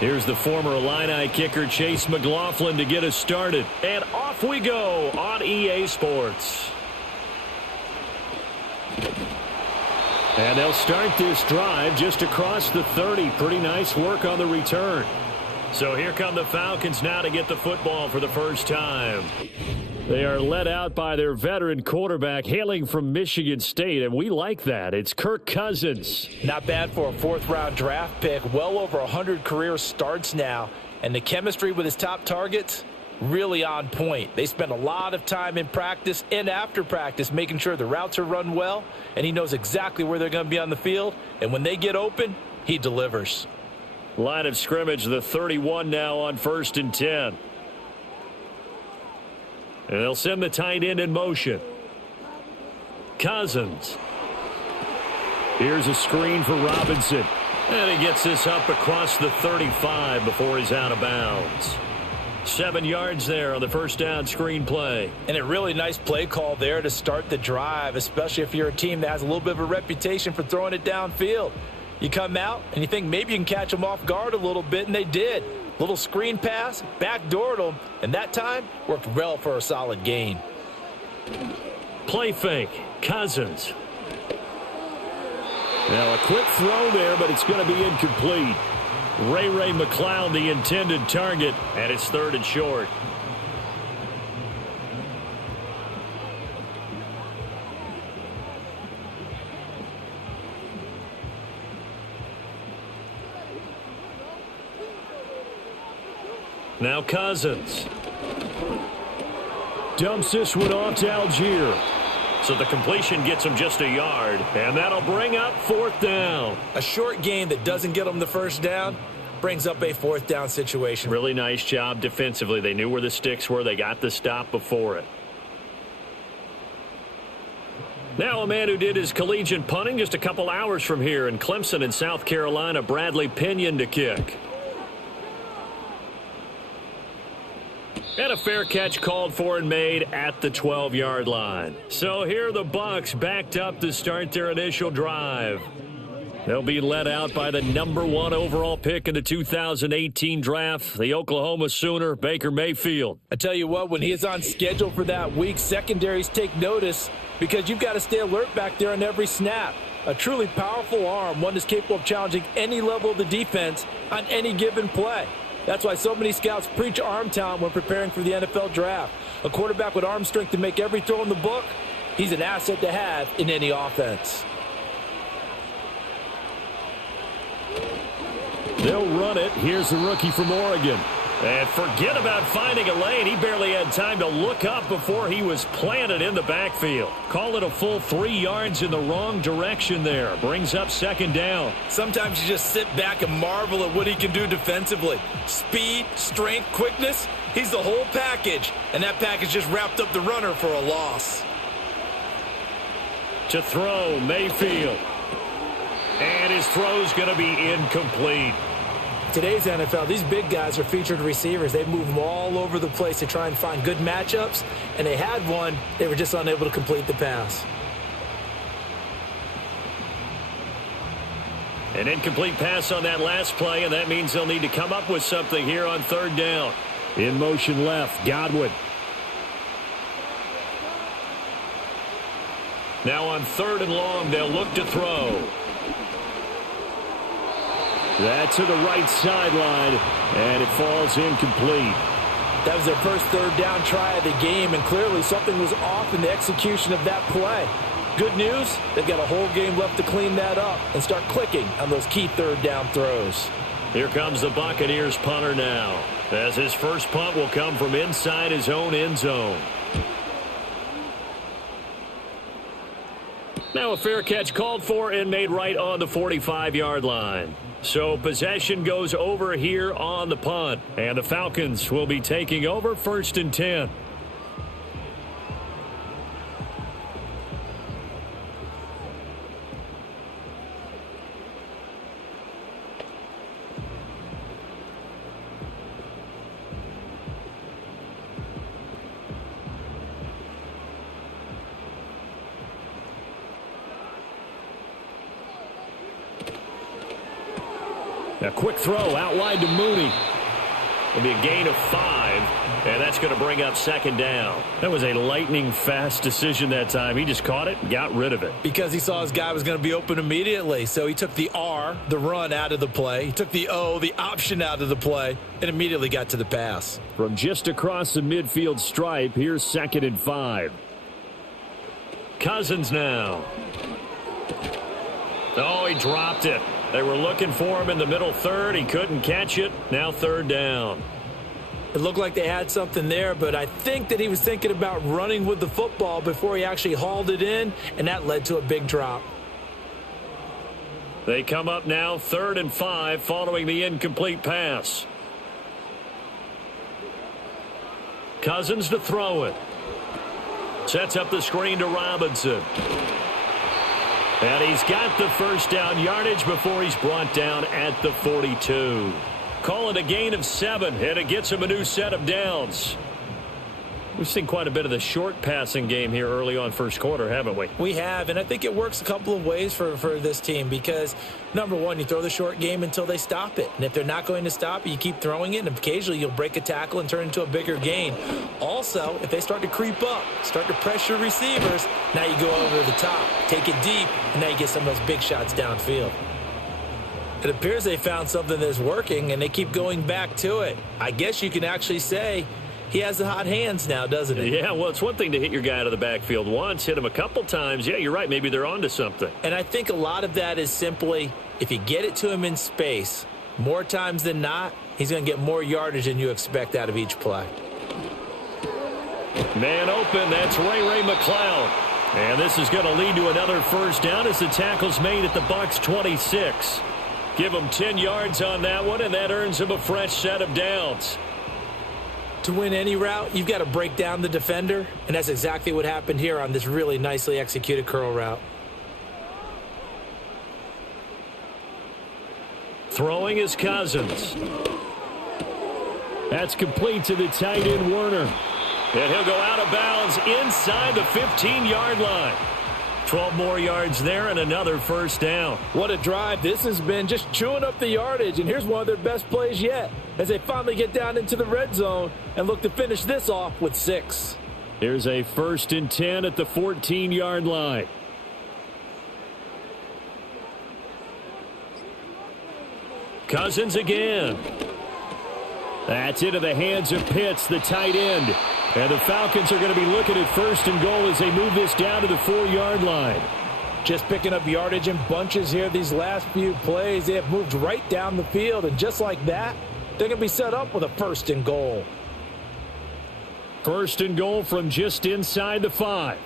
Here's the former Illini kicker Chase McLaughlin to get us started. And off we go on EA Sports. And they'll start this drive just across the 30. Pretty nice work on the return. So here come the Falcons now to get the football for the first time. They are led out by their veteran quarterback hailing from Michigan State, and we like that. It's Kirk Cousins. Not bad for a fourth-round draft pick. Well over 100 career starts now. And the chemistry with his top targets, really on point. They spend a lot of time in practice and after practice making sure the routes are run well, and he knows exactly where they're going to be on the field. And when they get open, he delivers. Line of scrimmage, the 31 now on 1st and 10. And they'll send the tight end in motion. Cousins. Here's a screen for Robinson. And he gets this up across the 35 before he's out of bounds. 7 yards there on the first down screen play. And a really nice play call there to start the drive, especially if you're a team that has a little bit of a reputation for throwing it downfield. You come out and you think maybe you can catch them off guard a little bit, and they did. Little screen pass, backdoored them, and that time worked well for a solid gain. Play fake, Cousins. Now a quick throw there, but it's going to be incomplete. Ray McCloud, the intended target, and it's 3rd and short. Now Cousins. Dumps this one off to Algier. So the completion gets him just a yard, and that'll bring up 4th down. A short gain that doesn't get them the first down brings up a 4th down situation. Really nice job defensively. They knew where the sticks were. They got the stop before it. Now a man who did his collegiate punting just a couple hours from here in Clemson in South Carolina, Bradley Pinion to kick. And a fair catch called for and made at the 12-yard line. So here the Bucs backed up to start their initial drive. They'll be led out by the number 1 overall pick in the 2018 draft, the Oklahoma Sooner, Baker Mayfield. I tell you what, when he is on schedule for that week, secondaries take notice because you've got to stay alert back there on every snap. A truly powerful arm, one that's capable of challenging any level of the defense on any given play. That's why so many scouts preach arm talent when preparing for the NFL draft. A quarterback with arm strength to make every throw in the book, he's an asset to have in any offense. They'll run it. Here's the rookie from Oregon. And forget about finding a lane. He barely had time to look up before he was planted in the backfield. Call it a full 3 yards in the wrong direction there. Brings up 2nd down. Sometimes you just sit back and marvel at what he can do defensively. Speed, strength, quickness, he's the whole package. And that package just wrapped up the runner for a loss. To throw, Mayfield. And his throw's going to be incomplete. Today's NFL, these big guys are featured receivers. They move them all over the place to try and find good matchups, and they had one. They were just unable to complete the pass. An incomplete pass on that last play, and that means they'll need to come up with something here on 3rd down. In motion left, Godwin. Now on 3rd and long, they'll look to throw. That to the right sideline, and it falls incomplete. That was their first 3rd down try of the game, and clearly something was off in the execution of that play. Good news, they've got a whole game left to clean that up and start clicking on those key 3rd down throws. Here comes the Buccaneers punter now, as his first punt will come from inside his own end zone. Now a fair catch called for and made right on the 45-yard line. So possession goes over here on the punt, and the Falcons will be taking over 1st and 10. A quick throw out wide to Mooney. It'll be a gain of 5, and that's going to bring up second down. That was a lightning-fast decision that time. He just caught it and got rid of it. Because he saw his guy was going to be open immediately. So he took the R, the run, out of the play. He took the O, the option, out of the play, and immediately got to the pass. From just across the midfield stripe, here's 2nd and 5. Cousins now. Oh, he dropped it. They were looking for him in the middle third. He couldn't catch it. Now 3rd down. It looked like they had something there, but I think that he was thinking about running with the football before he actually hauled it in, and that led to a big drop. They come up now 3rd and 5 following the incomplete pass. Cousins to throw it. Sets up the screen to Robinson. And he's got the first down yardage before he's brought down at the 42. Call it a gain of 7, and it gets him a new set of downs. We've seen quite a bit of the short passing game here early on first quarter, haven't we? We have, and I think it works a couple of ways for this team because, number one, you throw the short game until they stop it. And if they're not going to stop it, you keep throwing it, and occasionally you'll break a tackle and turn it into a bigger gain. Also, if they start to creep up, start to pressure receivers, now you go over the top, take it deep, and now you get some of those big shots downfield. It appears they found something that's working, and they keep going back to it. I guess you can actually say he has the hot hands now, doesn't he? Yeah, well, it's one thing to hit your guy out of the backfield once, hit him a couple times. Yeah, you're right. Maybe they're onto something. And I think a lot of that is simply if you get it to him in space, more times than not, he's going to get more yardage than you expect out of each play. Man open, that's Ray McCloud. And this is going to lead to another first down as the tackle's made at the Bucs 26. Give him 10 yards on that one, and that earns him a fresh set of downs. To win any route, you've got to break down the defender, and that's exactly what happened here on this really nicely executed curl route. Throwing is Cousins. That's complete to the tight end, Werner. And he'll go out of bounds inside the 15-yard line. 12 more yards there and another first down. What a drive this has been, just chewing up the yardage. And here's one of their best plays yet as they finally get down into the red zone and look to finish this off with 6. Here's a 1st and 10 at the 14-yard line. Cousins again. That's into the hands of Pitts, the tight end. And the Falcons are going to be looking at 1st and goal as they move this down to the 4-yard line. Just picking up yardage in bunches here these last few plays. They have moved right down the field, and just like that, they're going to be set up with a 1st and goal. 1st and goal from just inside the 5.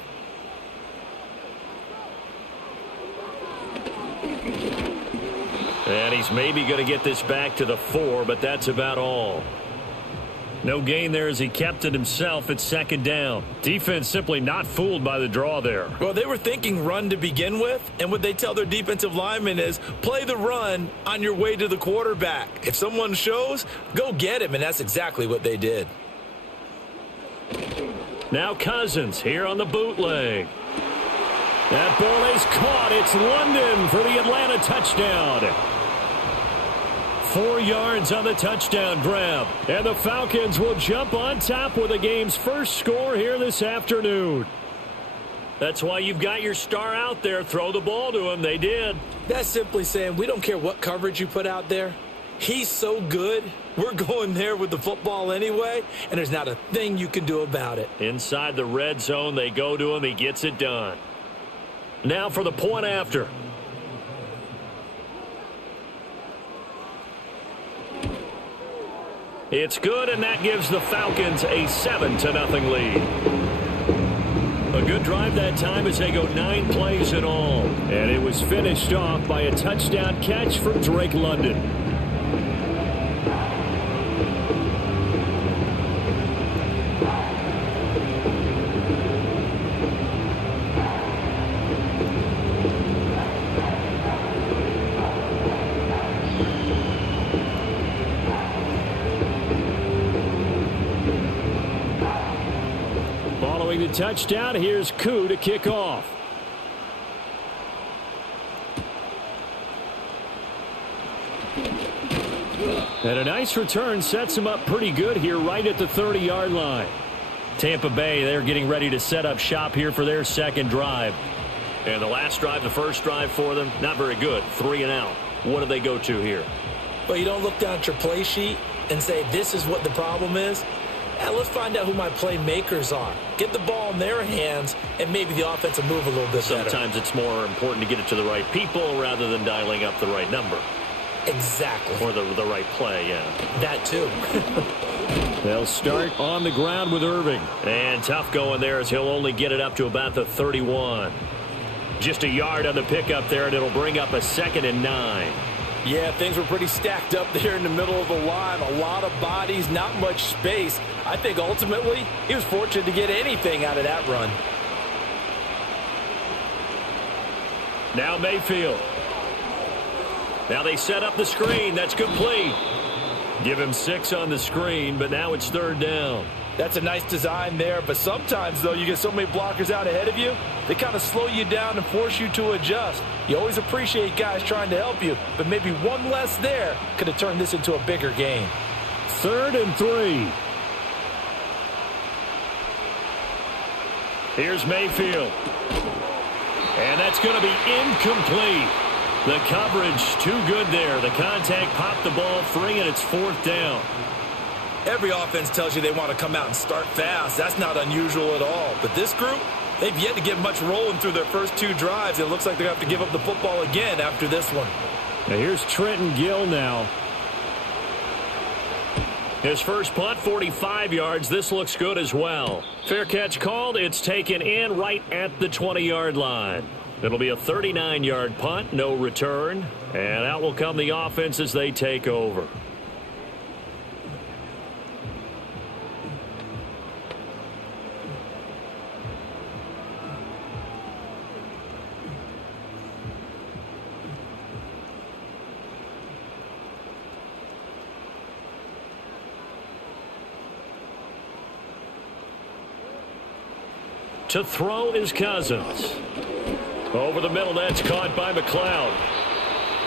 And he's maybe going to get this back to the 4, but that's about all. No gain there as he kept it himself at 2nd down. Defense simply not fooled by the draw there. Well, they were thinking run to begin with, and what they tell their defensive linemen is play the run on your way to the quarterback. If someone shows, go get him, and that's exactly what they did. Now Cousins here on the bootleg. That ball is caught. It's London for the Atlanta touchdown. 4 yards on the touchdown grab. And the Falcons will jump on top with the game's first score here this afternoon. That's why you've got your star out there. Throw the ball to him. They did. That's simply saying we don't care what coverage you put out there. He's so good. We're going there with the football anyway, and there's not a thing you can do about it. Inside the red zone, they go to him. He gets it done. Now for the point after. It's good, and that gives the Falcons a 7-0 lead. A good drive that time as they go 9 plays in all. And it was finished off by a touchdown catch from Drake London. The touchdown, here's Koo to kick off. And a nice return sets him up pretty good here right at the 30-yard line. Tampa Bay, they're getting ready to set up shop here for their second drive. And the last drive, the first drive for them, not very good. 3 and out. What do they go to here? Well, you don't look down at your play sheet and say, this is what the problem is. Let's find out who my playmakers are. Get the ball in their hands, and maybe the offense will move a little bit better. Sometimes it's more important to get it to the right people rather than dialing up the right number. Exactly. Or the right play, yeah. That too. They'll start on the ground with Irving. And tough going there as he'll only get it up to about the 31. Just a yard on the pickup there, and it'll bring up a 2nd and 9. Yeah, things were pretty stacked up there in the middle of the line. A lot of bodies, not much space. I think ultimately he was fortunate to get anything out of that run. Now Mayfield. Now they set up the screen. That's complete. Give him 6 on the screen, but now it's 3rd down. That's a nice design there, but sometimes, though, you get so many blockers out ahead of you, they kind of slow you down and force you to adjust. You always appreciate guys trying to help you, but maybe one less there could have turned this into a bigger game. 3rd and 3. Here's Mayfield. And that's going to be incomplete. The coverage too good there. The contact popped the ball free, and it's 4th down. Every offense tells you they want to come out and start fast. That's not unusual at all. But this group, they've yet to get much rolling through their first 2 drives. It looks like they're going to have to give up the football again after this one. Now here's Trenton Gill now. His first punt, 45 yards. This looks good as well. Fair catch called. It's taken in right at the 20-yard line. It'll be a 39-yard punt, no return. And out will come the offense as they take over. To throw is Cousins. Over the middle, that's caught by McLeod.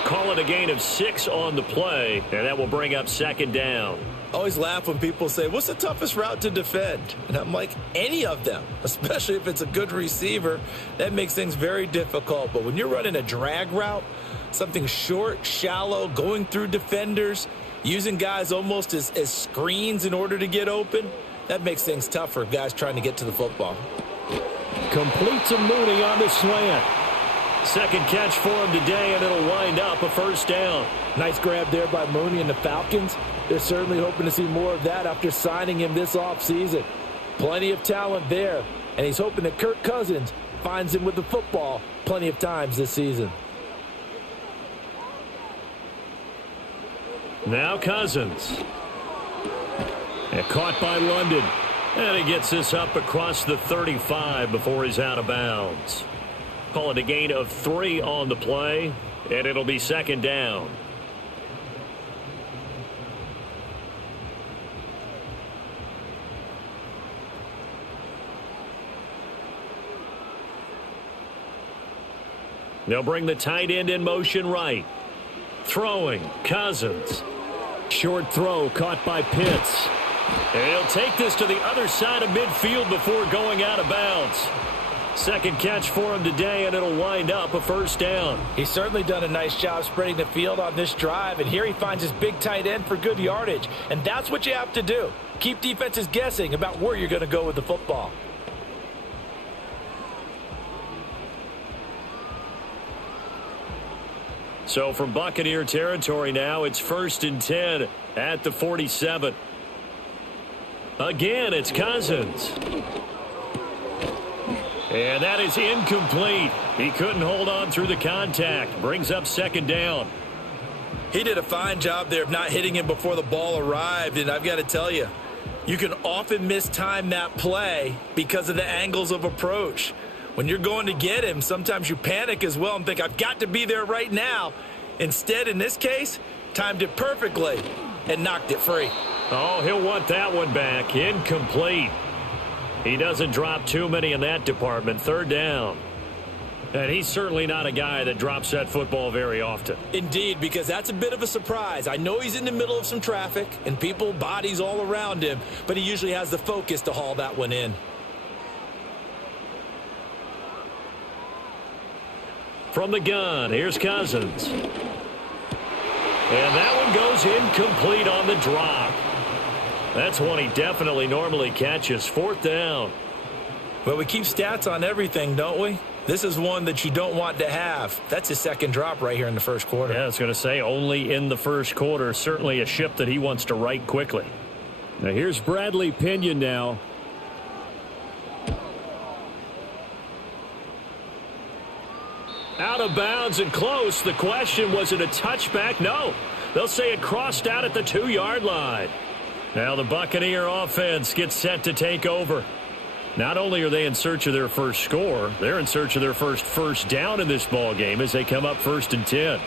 Call it a gain of 6 on the play, and that will bring up 2nd down. I always laugh when people say, what's the toughest route to defend? And I'm like, any of them, especially if it's a good receiver. That makes things very difficult. But when you're running a drag route, something short, shallow, going through defenders, using guys almost as screens in order to get open, that makes things tough for guys trying to get to the football. Complete to Mooney on the slant. Second catch for him today, and it'll wind up a 1st down. Nice grab there by Mooney and the Falcons. They're certainly hoping to see more of that after signing him this offseason. Plenty of talent there, and he's hoping that Kirk Cousins finds him with the football plenty of times this season. Now Cousins. And caught by London. And he gets this up across the 35 before he's out of bounds. Call it a gain of 3 on the play, and it'll be 2nd down. They'll bring the tight end in motion right. Throwing, Cousins. Short throw caught by Pitts. And he'll take this to the other side of midfield before going out of bounds. Second catch for him today, and it'll wind up a 1st down. He's certainly done a nice job spreading the field on this drive, and here he finds his big tight end for good yardage. And that's what you have to do. Keep defenses guessing about where you're going to go with the football. So from Buccaneer territory now, it's 1st and 10 at the 47. Again, it's Cousins. And that is incomplete. He couldn't hold on through the contact. Brings up 2nd down. He did a fine job there of not hitting him before the ball arrived. And I've got to tell you, you can often mistime that play because of the angles of approach. When you're going to get him, sometimes you panic as well and think, I've got to be there right now. Instead, in this case, timed it perfectly and knocked it free. Oh, he'll want that one back. Incomplete. He doesn't drop too many in that department. 3rd down. And he's certainly not a guy that drops that football very often. Indeed, because that's a bit of a surprise. I know he's in the middle of some traffic and people, bodies all around him, but he usually has the focus to haul that one in. From the gun, here's Cousins. And that one goes incomplete on the drop. That's one he definitely normally catches. 4th down. Well, we keep stats on everything, don't we? This is one that you don't want to have. That's his second drop right here in the first quarter. Yeah, I was going to say only in the first quarter. Certainly a ship that he wants to right quickly. Now here's Bradley Pinion now. Out of bounds and close. The question, was it a touchback? No. They'll say it crossed out at the 2-yard line. Now the Buccaneer offense gets set to take over. Not only are they in search of their first score, they're in search of their first down in this ball game as they come up 1st and 10.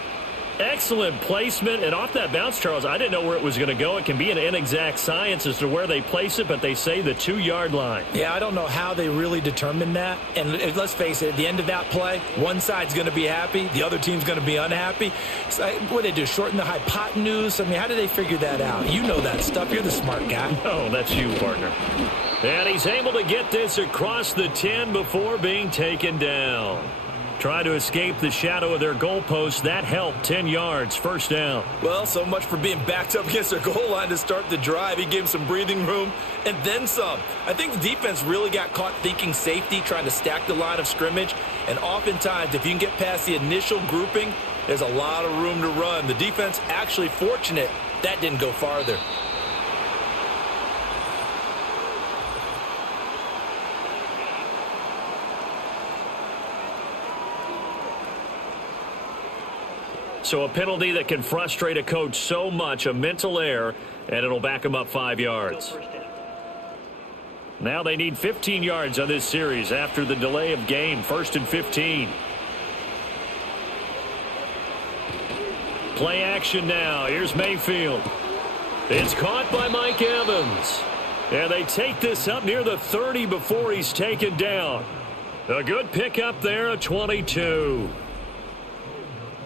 Excellent placement, and off that bounce, Charles, I didn't know where it was going to go. It can be an inexact science as to where they place it, but they say the 2-yard line. Yeah, I don't know how they really determine that. And let's face it, at the end of that play, one side's going to be happy, the other team's going to be unhappy. So, what do they do, shorten the hypotenuse? I mean, how do they figure that out? You know that stuff. You're the smart guy. Oh, that's you, partner. And he's able to get this across the 10 before being taken down. Try to escape the shadow of their goalpost. That helped. 10 yards, 1st down. Well, so much for being backed up against their goal line to start the drive. He gave them some breathing room and then some. I think the defense really got caught thinking safety, trying to stack the line of scrimmage. And oftentimes, if you can get past the initial grouping, there's a lot of room to run. The defense actually fortunate that didn't go farther. So a penalty that can frustrate a coach so much, a mental error, and it'll back him up 5 yards. Now they need 15 yards on this series after the delay of game. 1st and 15. Play action now. Here's Mayfield. It's caught by Mike Evans. And they take this up near the 30 before he's taken down. A good pickup there, a 22.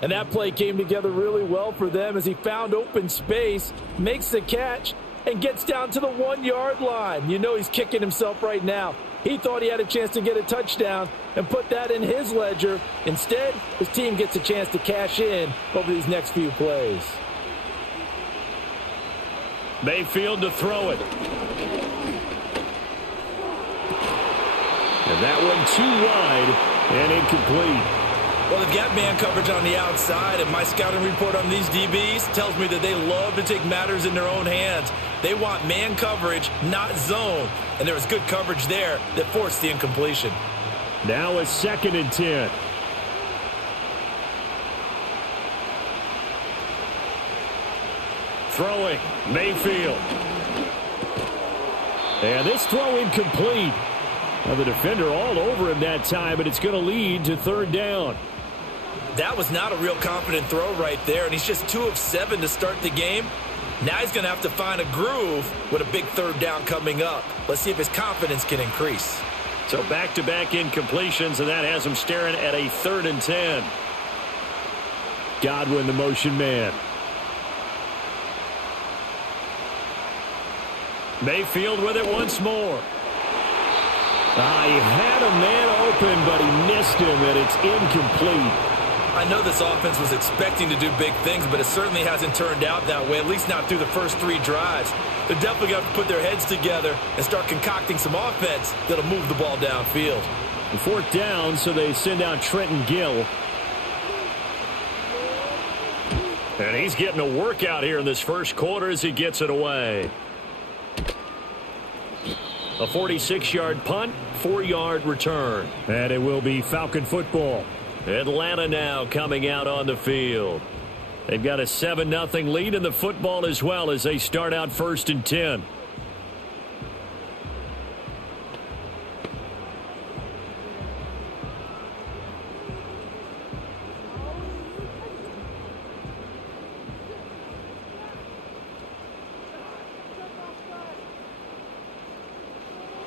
And that play came together really well for them as he found open space, makes the catch, and gets down to the 1-yard line. You know he's kicking himself right now. He thought he had a chance to get a touchdown and put that in his ledger. Instead, his team gets a chance to cash in over these next few plays. Mayfield to throw it. And that one too wide and incomplete. Well, they've got man coverage on the outside, and my scouting report on these DBs tells me that they love to take matters in their own hands. They want man coverage, not zone, and there was good coverage there that forced the incompletion. Now a 2nd and 10. Throwing, Mayfield. And this throw incomplete. Well, the defender all over him that time, but it's going to lead to 3rd down. That was not a real confident throw right there, and he's just 2 of 7 to start the game. Now he's going to have to find a groove with a big 3rd down coming up. Let's see if his confidence can increase. So back-to-back incompletions, and that has him staring at a 3rd and 10. Godwin, the motion man. Mayfield with it once more. He had a man open, but he missed him, and it's incomplete. I know this offense was expecting to do big things, but it certainly hasn't turned out that way, at least not through the first 3 drives. They're definitely going to put their heads together and start concocting some offense that'll move the ball downfield. 4th down, so they send out Trenton Gill. And he's getting a workout here in this first quarter as he gets it away. A 46-yard punt, 4-yard return. And it will be Falcon football. Atlanta now coming out on the field. They've got a 7-0 lead in the football as well as they start out 1st and 10.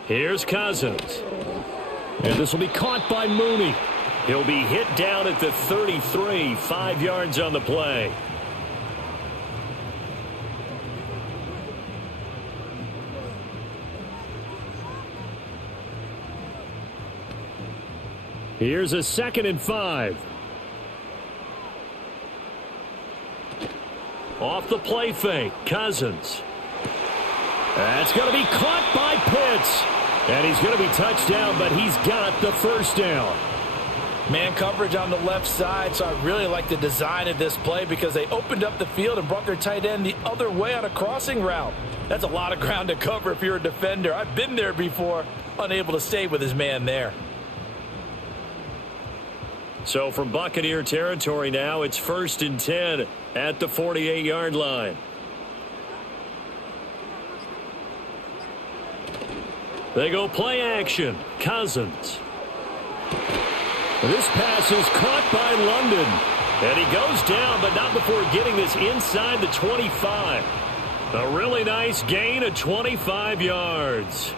Here's Cousins. And this will be caught by Mooney. He'll be hit down at the 33, 5 yards on the play. Here's a 2nd and 5. Off the play fake, Cousins. That's going to be caught by Pitts. And he's going to be touched down, but he's got the first down. Man coverage on the left side, so I really like the design of this play because they opened up the field and brought their tight end the other way on a crossing route. That's a lot of ground to cover if you're a defender. I've been there before, unable to stay with his man there. So from Buccaneer territory now, it's 1st and 10 at the 48-yard line. They go play action. Cousins. This pass is caught by London. And he goes down, but not before getting this inside the 25. A really nice gain of 25 yards.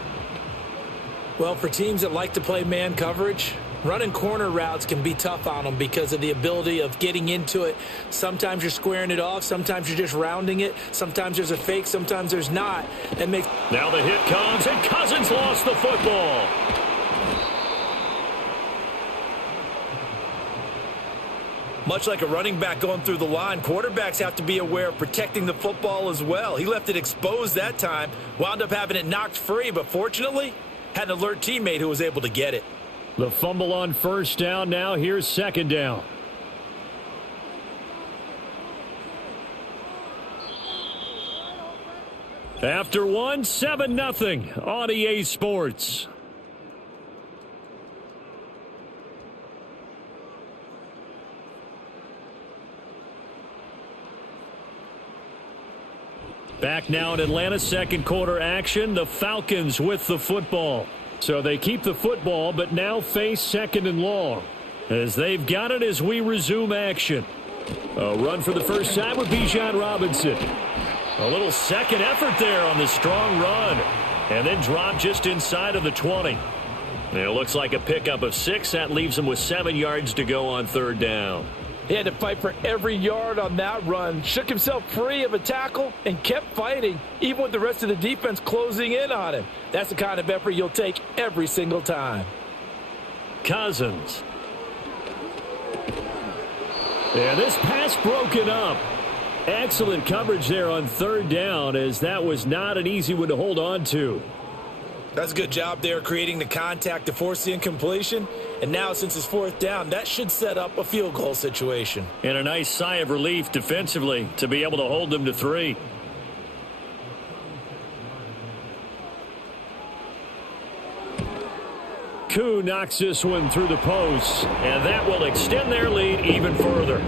Well, for teams that like to play man coverage, running corner routes can be tough on them because of the ability of getting into it. Sometimes you're squaring it off. Sometimes you're just rounding it. Sometimes there's a fake. Sometimes there's not. Now the hit comes, and Cousins lost the football. Much like a running back going through the line, quarterbacks have to be aware of protecting the football as well. He left it exposed that time, wound up having it knocked free, but fortunately had an alert teammate who was able to get it. The fumble on 1st down. Now here's 2nd down. After 7-0 on EA Sports. Back now in Atlanta, 2nd quarter action. The Falcons with the football. So they keep the football, but now face 2nd and long. As they've got it as we resume action. A run for the first time with Bijan Robinson. A little second effort there on the strong run. And then drop just inside of the 20. And it looks like a pickup of 6. That leaves him with 7 yards to go on 3rd down. He had to fight for every yard on that run. Shook himself free of a tackle and kept fighting, even with the rest of the defense closing in on him. That's the kind of effort you'll take every single time. Cousins. And this pass broken up. Excellent coverage there on 3rd down, as that was not an easy one to hold on to. That's a good job there creating the contact to force the incompletion. And now since it's 4th down, that should set up a field goal situation. And a nice sigh of relief defensively to be able to hold them to 3. Koo knocks this one through the post, and that will extend their lead even further.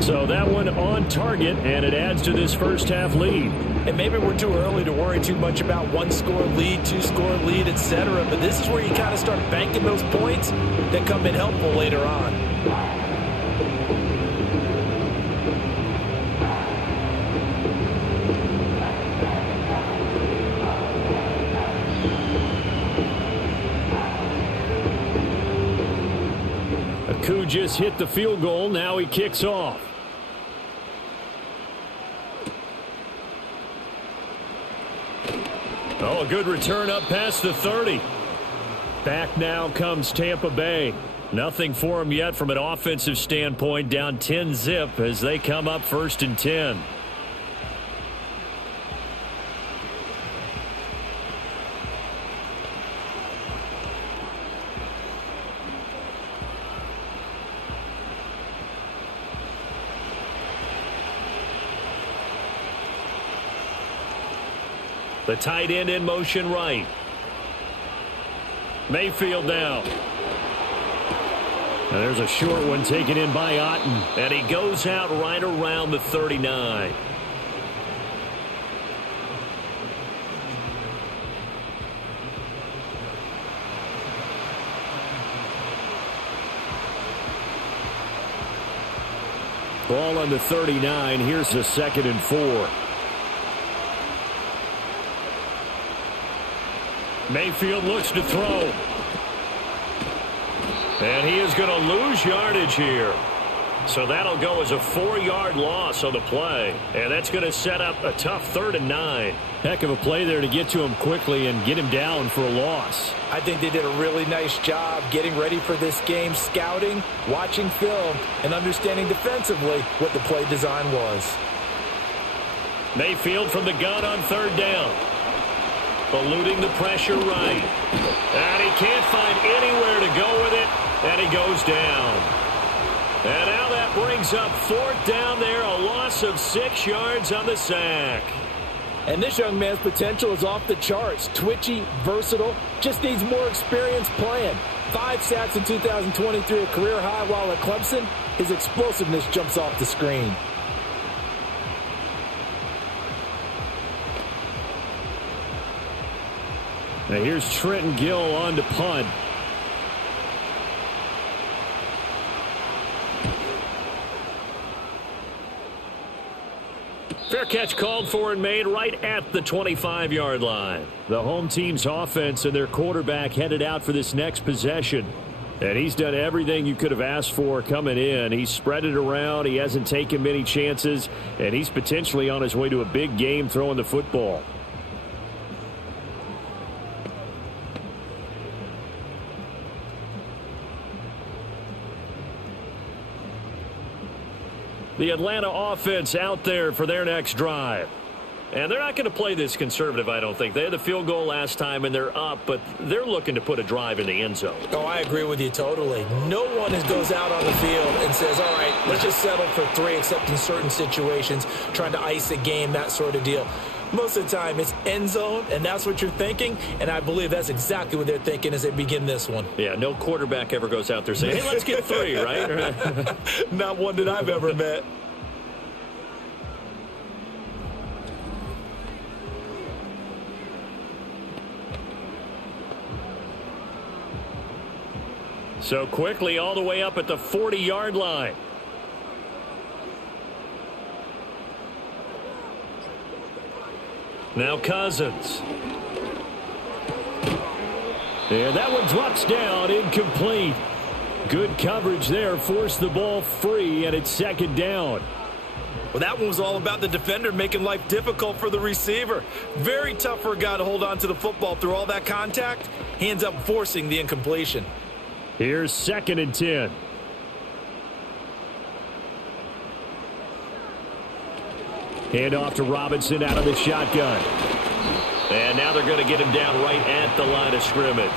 So that one on target, and it adds to this first half lead. And maybe we're too early to worry too much about 1-score lead, 2-score lead, etc. But this is where you kind of start banking those points that come in helpful later on. Koo just hit the field goal. Now he kicks off. Oh, a good return up past the 30. Back now comes Tampa Bay. Nothing for them yet from an offensive standpoint. Down 10-zip as they come up 1st and 10. The tight end in motion right. Mayfield now. And there's a short one taken in by Otten. And he goes out right around the 39. Ball on the 39. Here's the 2nd and 4. Mayfield looks to throw. And he is going to lose yardage here. So that'll go as a 4-yard loss on the play. And that's going to set up a tough 3rd and 9. Heck of a play there to get to him quickly and get him down for a loss. I think they did a really nice job getting ready for this game, scouting, watching film, and understanding defensively what the play design was. Mayfield from the gun on 3rd down. Eluding the pressure right. And he can't find anywhere to go with it, and he goes down. And now that brings up 4th down there, a loss of 6 yards on the sack. And this young man's potential is off the charts. Twitchy, versatile, just needs more experience playing. 5 sacks in 2023, a career high while at Clemson. His explosiveness jumps off the screen. Now here's Trenton Gill on to punt. Fair catch called for and made right at the 25-yard line. The home team's offense and their quarterback headed out for this next possession. And he's done everything you could have asked for coming in. He's spread it around. He hasn't taken many chances. And he's potentially on his way to a big game throwing the football. The Atlanta offense out there for their next drive. And they're not going to play this conservative, I don't think. They had the field goal last time, and they're up, but they're looking to put a drive in the end zone. Oh, I agree with you totally. No one goes out on the field and says, all right, let's just settle for 3, except in certain situations, trying to ice a game, that sort of deal. Most of the time, it's end zone, and that's what you're thinking, and I believe that's exactly what they're thinking as they begin this one. Yeah, no quarterback ever goes out there saying, hey, let's get 3, right? Not one that I've ever met. So quickly all the way up at the 40-yard line. Now Cousins. And that one drops down, incomplete. Good coverage there, forced the ball free, and it's 2nd down. Well, that one was all about the defender making life difficult for the receiver. Very tough for a guy to hold on to the football through all that contact. He ends up forcing the incompletion. Here's 2nd and 10. Hand off to Robinson out of the shotgun. And now they're going to get him down right at the line of scrimmage.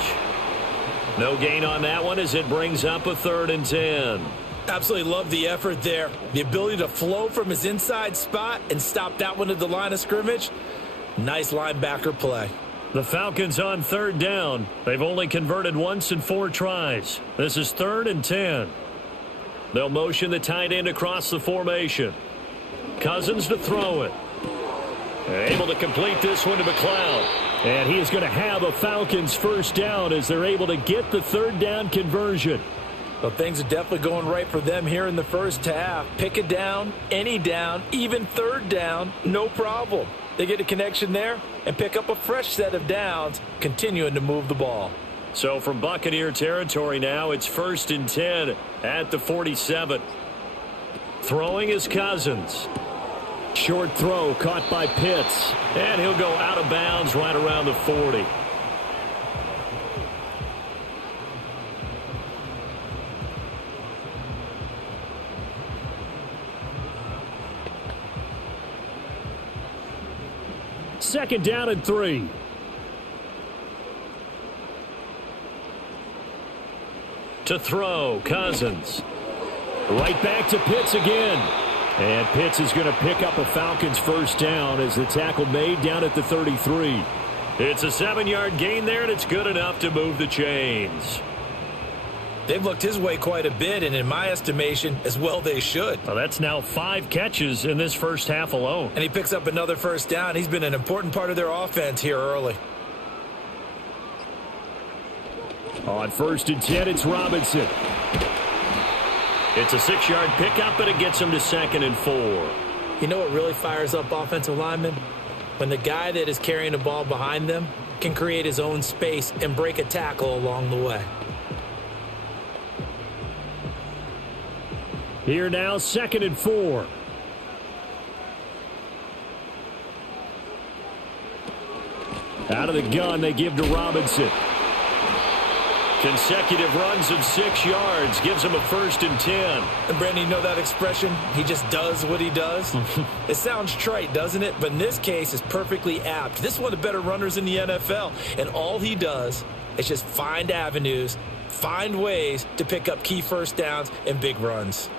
No gain on that one as it brings up a 3rd and 10. Absolutely love the effort there. The ability to flow from his inside spot and stop that one at the line of scrimmage. Nice linebacker play. The Falcons on 3rd down. They've only converted once in 4 tries. This is 3rd and 10. They'll motion the tight end across the formation. Cousins to throw it. Able to complete this one to McLeod. And he is going to have a Falcons 1st down as they're able to get the 3rd down conversion. Well, things are definitely going right for them here in the first half. Pick a down, any down, even 3rd down, no problem. They get a connection there and pick up a fresh set of downs, continuing to move the ball. So from Buccaneer territory now, it's 1st and 10 at the 47. Throwing is Cousins. Short throw caught by Pitts. And he'll go out of bounds right around the 40. Second down and 3. To throw, Cousins. Right back to Pitts again. And Pitts is going to pick up a Falcons 1st down as the tackle made down at the 33. It's a 7-yard gain there, and it's good enough to move the chains. They've looked his way quite a bit, and in my estimation, as well they should. Well, that's now 5 catches in this first half alone. And he picks up another 1st down. He's been an important part of their offense here early. On 1st and 10, it's Robinson. It's a 6-yard pickup, and it gets him to 2nd and 4. You know what really fires up offensive linemen? When the guy that is carrying the ball behind them can create his own space and break a tackle along the way. Here now, 2nd and 4. Out of the gun, they give to Robinson. Consecutive runs of 6 yards gives him a 1st and 10. And Brandon, you know that expression? He just does what he does. It sounds trite, doesn't it? But in this case, it's perfectly apt. This is one of the better runners in the NFL. And all he does is just find avenues, find ways to pick up key first downs and big runs.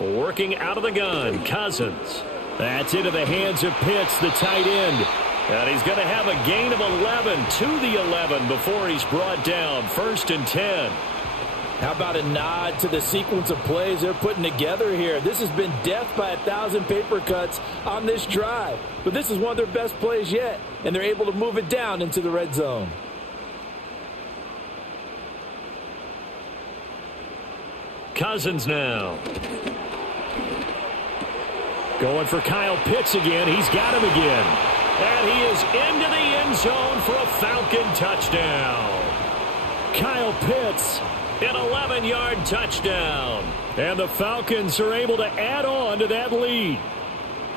Working out of the gun, Cousins. That's into the hands of Pitts, the tight end. And he's going to have a gain of 11 to the 11 before he's brought down. 1st and 10. How about a nod to the sequence of plays they're putting together here? This has been death by 1,000 paper cuts on this drive. But this is one of their best plays yet, and they're able to move it down into the red zone. Cousins now. Going for Kyle Pitts again. He's got him again. And he is into the end zone for a Falcon touchdown. Kyle Pitts, an 11-yard touchdown. And the Falcons are able to add on to that lead.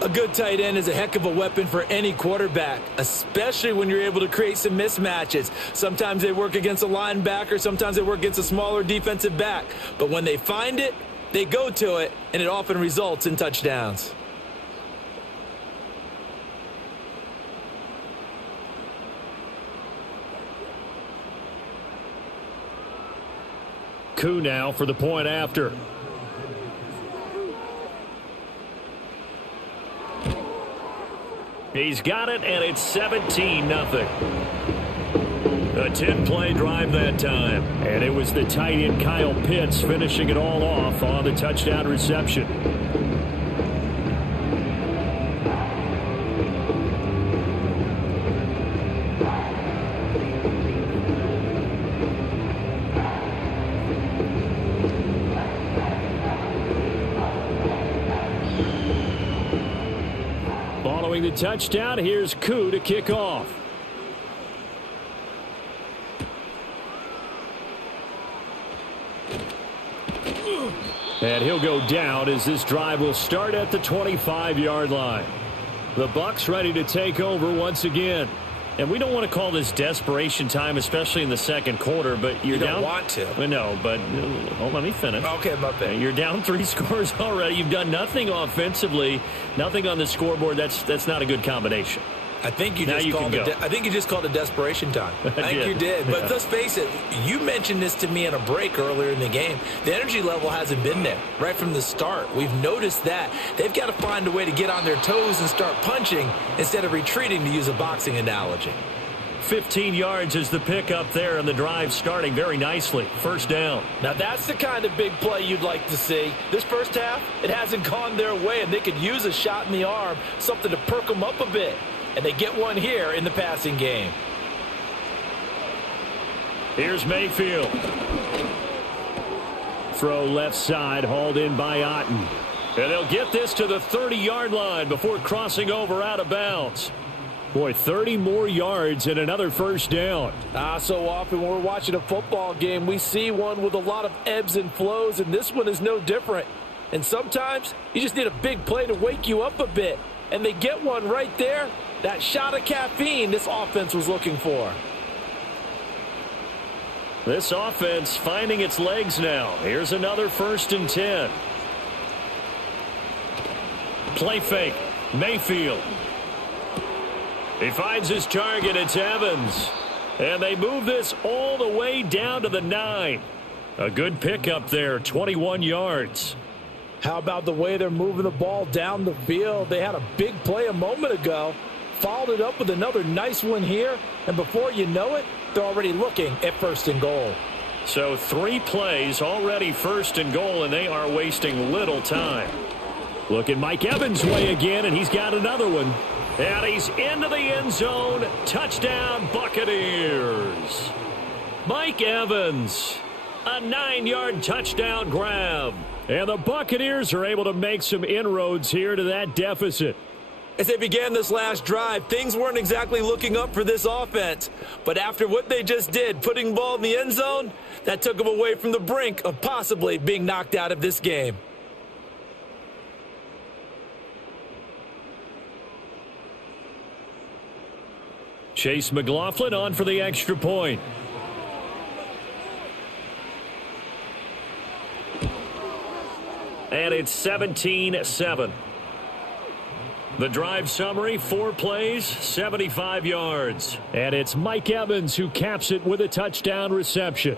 A good tight end is a heck of a weapon for any quarterback, especially when you're able to create some mismatches. Sometimes they work against a linebacker, sometimes they work against a smaller defensive back. But when they find it, they go to it, and it often results in touchdowns. Koo now for the point after. He's got it, and it's 17-0. A 10-play drive that time. And it was the tight end Kyle Pitts finishing it all off on the touchdown reception. Following the touchdown, here's Koo to kick off. And he'll go down as this drive will start at the 25-yard line. The Bucs ready to take over once again. And we don't want to call this desperation time, especially in the second quarter, but you're down. You don't want to. No, but let me finish. Okay, my bad. You're down 3 scores already. You've done nothing offensively, nothing on the scoreboard. That's not a good combination. I think you just called it desperation time. I think you did. But let's face it, you mentioned this to me in a break earlier in the game. The energy level hasn't been there right from the start. We've noticed that. They've got to find a way to get on their toes and start punching instead of retreating, to use a boxing analogy. 15 yards is the pickup there, and the drive starting very nicely. 1st down. Now that's the kind of big play you'd like to see. This first half, it hasn't gone their way, and they could use a shot in the arm, something to perk them up a bit. And they get one here in the passing game. Here's Mayfield. Throw left side, hauled in by Otten. And they'll get this to the 30-yard line before crossing over out of bounds. Boy, 30 more yards and another 1st down. So often when we're watching a football game, we see one with a lot of ebbs and flows, and this one is no different. And sometimes you just need a big play to wake you up a bit. And they get one right there. That shot of caffeine this offense was looking for. This offense finding its legs now. Here's another 1st and 10. Play fake. Mayfield. He finds his target. It's Evans. And they move this all the way down to the 9. A good pickup there, 21 yards. How about the way they're moving the ball down the field? They had a big play a moment ago. Followed it up with another nice one here. And before you know it, they're already looking at 1st and goal. So 3 plays already 1st and goal, and they are wasting little time. Look at Mike Evans' way again, and he's got another one. And he's into the end zone. Touchdown, Buccaneers. Mike Evans, a 9-yard touchdown grab. And the Buccaneers are able to make some inroads here to that deficit. As they began this last drive, things weren't exactly looking up for this offense. But after what they just did, putting the ball in the end zone, that took them away from the brink of possibly being knocked out of this game. Chase McLaughlin on for the extra point. And it's 17-7. The drive summary, 4 plays, 75 yards. And it's Mike Evans who caps it with a touchdown reception.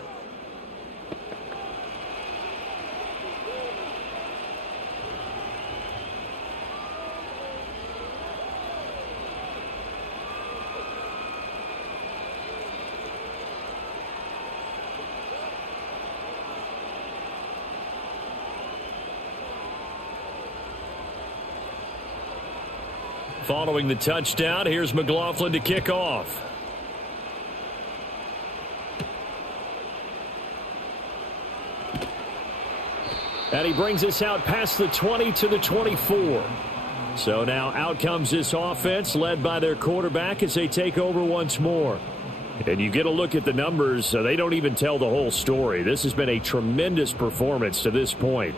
Following the touchdown, here's McLaughlin to kick off. And he brings us out past the 20 to the 24. So now out comes this offense led by their quarterback as they take over once more. And you get a look at the numbers, they don't even tell the whole story. This has been a tremendous performance to this point.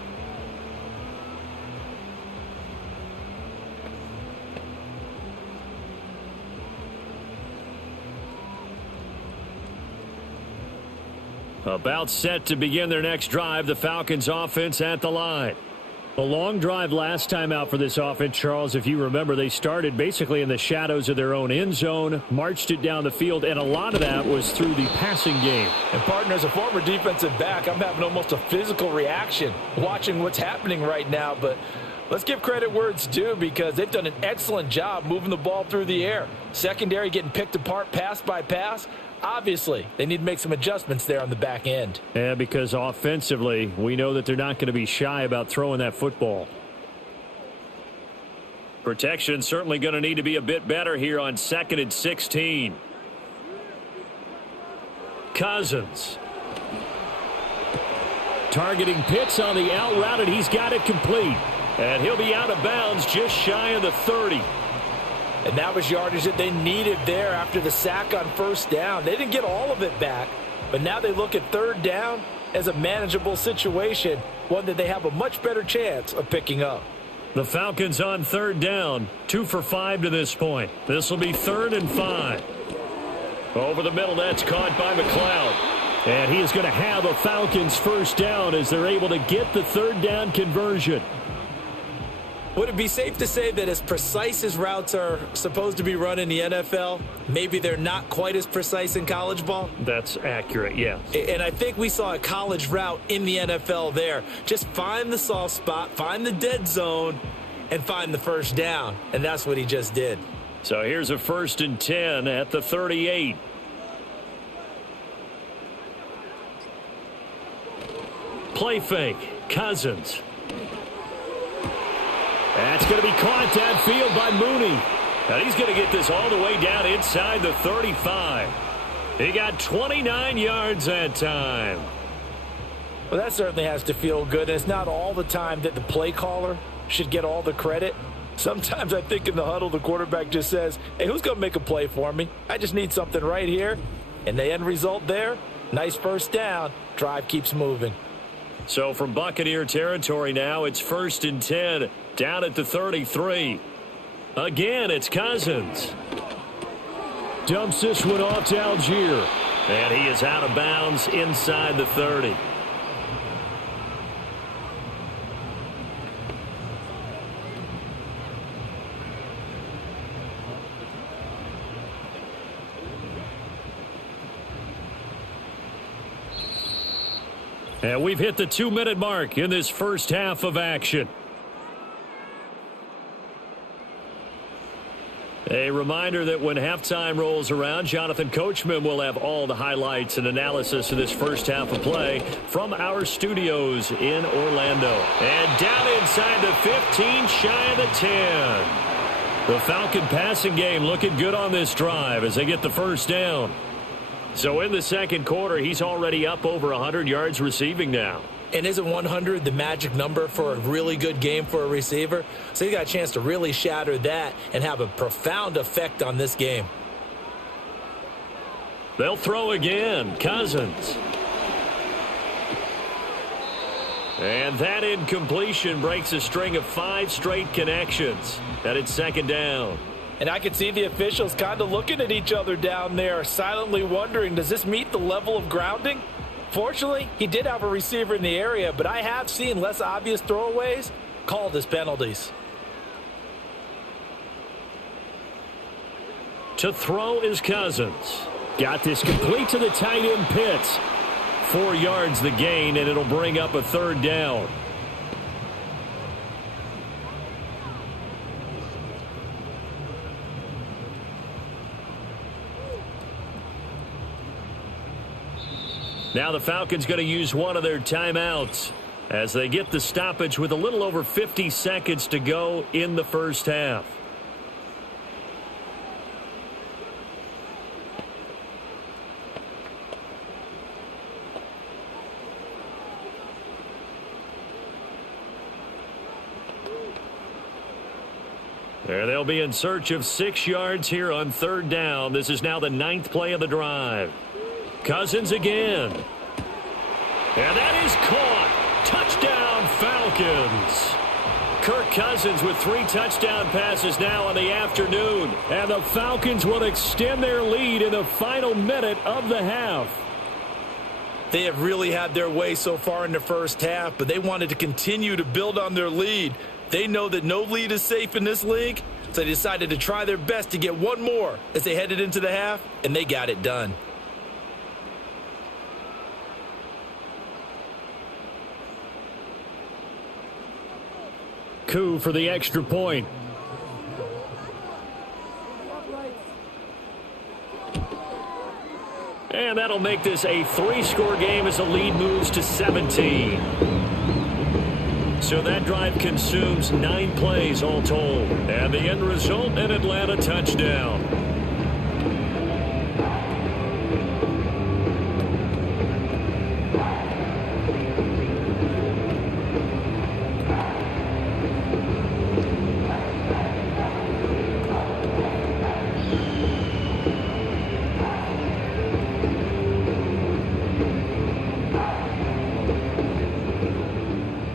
About set to begin their next drive, the Falcons offense at the line. A long drive last time out for this offense, Charles. If you remember, they started basically in the shadows of their own end zone, marched it down the field, and a lot of that was through the passing game. And, partner, as a former defensive back, I'm having almost a physical reaction watching what's happening right now. But let's give credit where it's due because they've done an excellent job moving the ball through the air. Secondary getting picked apart pass by pass. Obviously, they need to make some adjustments there on the back end. Yeah, because offensively, we know that they're not going to be shy about throwing that football. Protection certainly going to need to be a bit better here on 2nd and 16. Cousins. Targeting Pitts on the out route, and he's got it complete. And he'll be out of bounds just shy of the 30. And that was yardage that they needed there after the sack on first down. They didn't get all of it back, but now they look at third down as a manageable situation, one that they have a much better chance of picking up. The Falcons on third down, 2 for 5 to this point. This will be 3rd and 5. Over the middle, that's caught by McLeod. And he is going to have a Falcons first down as they're able to get the third down conversion. Would it be safe to say that as precise as routes are supposed to be run in the NFL, maybe they're not quite as precise in college ball? That's accurate, yes. And I think we saw a college route in the NFL there. Just find the soft spot, find the dead zone, and find the first down. And that's what he just did. So here's a 1st and 10 at the 38. Play fake. Cousins. That's going to be caught downfield by Mooney. And he's going to get this all the way down inside the 35. He got 29 yards that time. Well, that certainly has to feel good. It's not all the time that the play caller should get all the credit. Sometimes I think in the huddle, the quarterback just says, hey, who's going to make a play for me? I just need something right here. And the end result there, nice first down. Drive keeps moving. So from Buccaneer territory now, it's 1st and 10 down at the 33. Again, it's Cousins. Dumps this one off to Algier. And he is out of bounds inside the 30. And we've hit the 2-minute mark in this first half of action. A reminder that when halftime rolls around, Jonathan Coachman will have all the highlights and analysis of this first half of play from our studios in Orlando. And down inside the 15, shy of the 10. The Falcon passing game looking good on this drive as they get the first down. So in the second quarter, he's already up over 100 yards receiving now. And isn't 100 the magic number for a really good game for a receiver? So he got a chance to really shatter that and have a profound effect on this game. They'll throw again. Cousins. And that incompletion breaks a string of 5 straight connections. And it's second down. And I could see the officials kind of looking at each other down there, silently wondering, does this meet the level of grounding? Fortunately, he did have a receiver in the area, but I have seen less obvious throwaways called as penalties. To throw is Cousins. Got this complete to the tight end Pitts. 4 yards the gain, and it'll bring up a third down. Now the Falcons going to use one of their timeouts as they get the stoppage with a little over 50 seconds to go in the first half. There they'll be in search of 6 yards here on third down. This is now the 9th play of the drive. Cousins again. And that is caught. Touchdown, Falcons. Kirk Cousins with 3 touchdown passes now on the afternoon. And the Falcons will extend their lead in the final minute of the half. They have really had their way so far in the first half, but they wanted to continue to build on their lead. They know that no lead is safe in this league, so they decided to try their best to get one more as they headed into the half, and they got it done. Coup for the extra point. And that'll make this a 3-score game as the lead moves to 17. So that drive consumes 9 plays all told. And the end result, an Atlanta touchdown.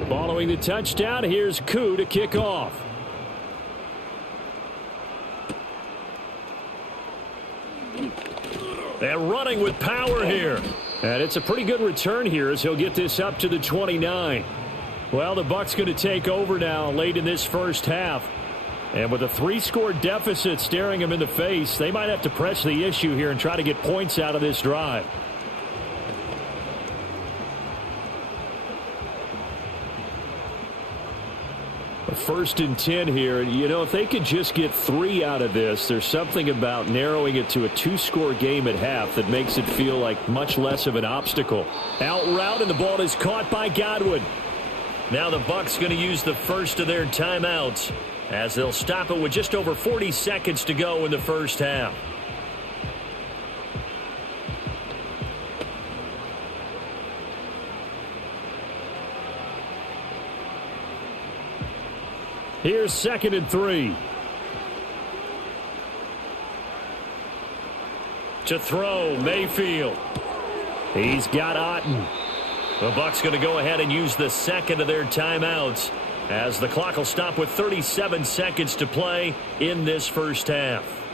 Following the touchdown, here's Coup to kick off. And running with power here. And it's a pretty good return here as he'll get this up to the 29. Well, the Bucs going to take over now late in this first half. And with a 3-score deficit staring them in the face, they might have to press the issue here and try to get points out of this drive. First and 10 here. You know, if they could just get 3 out of this, there's something about narrowing it to a 2-score game at half that makes it feel like much less of an obstacle. Out route, and the ball is caught by Godwin. Now the Bucs going to use the first of their timeouts as they'll stop it with just over 40 seconds to go in the first half. Here's 2nd and 3. To throw, Mayfield. He's got Otten. The Bucs going to go ahead and use the second of their timeouts as the clock will stop with 37 seconds to play in this first half.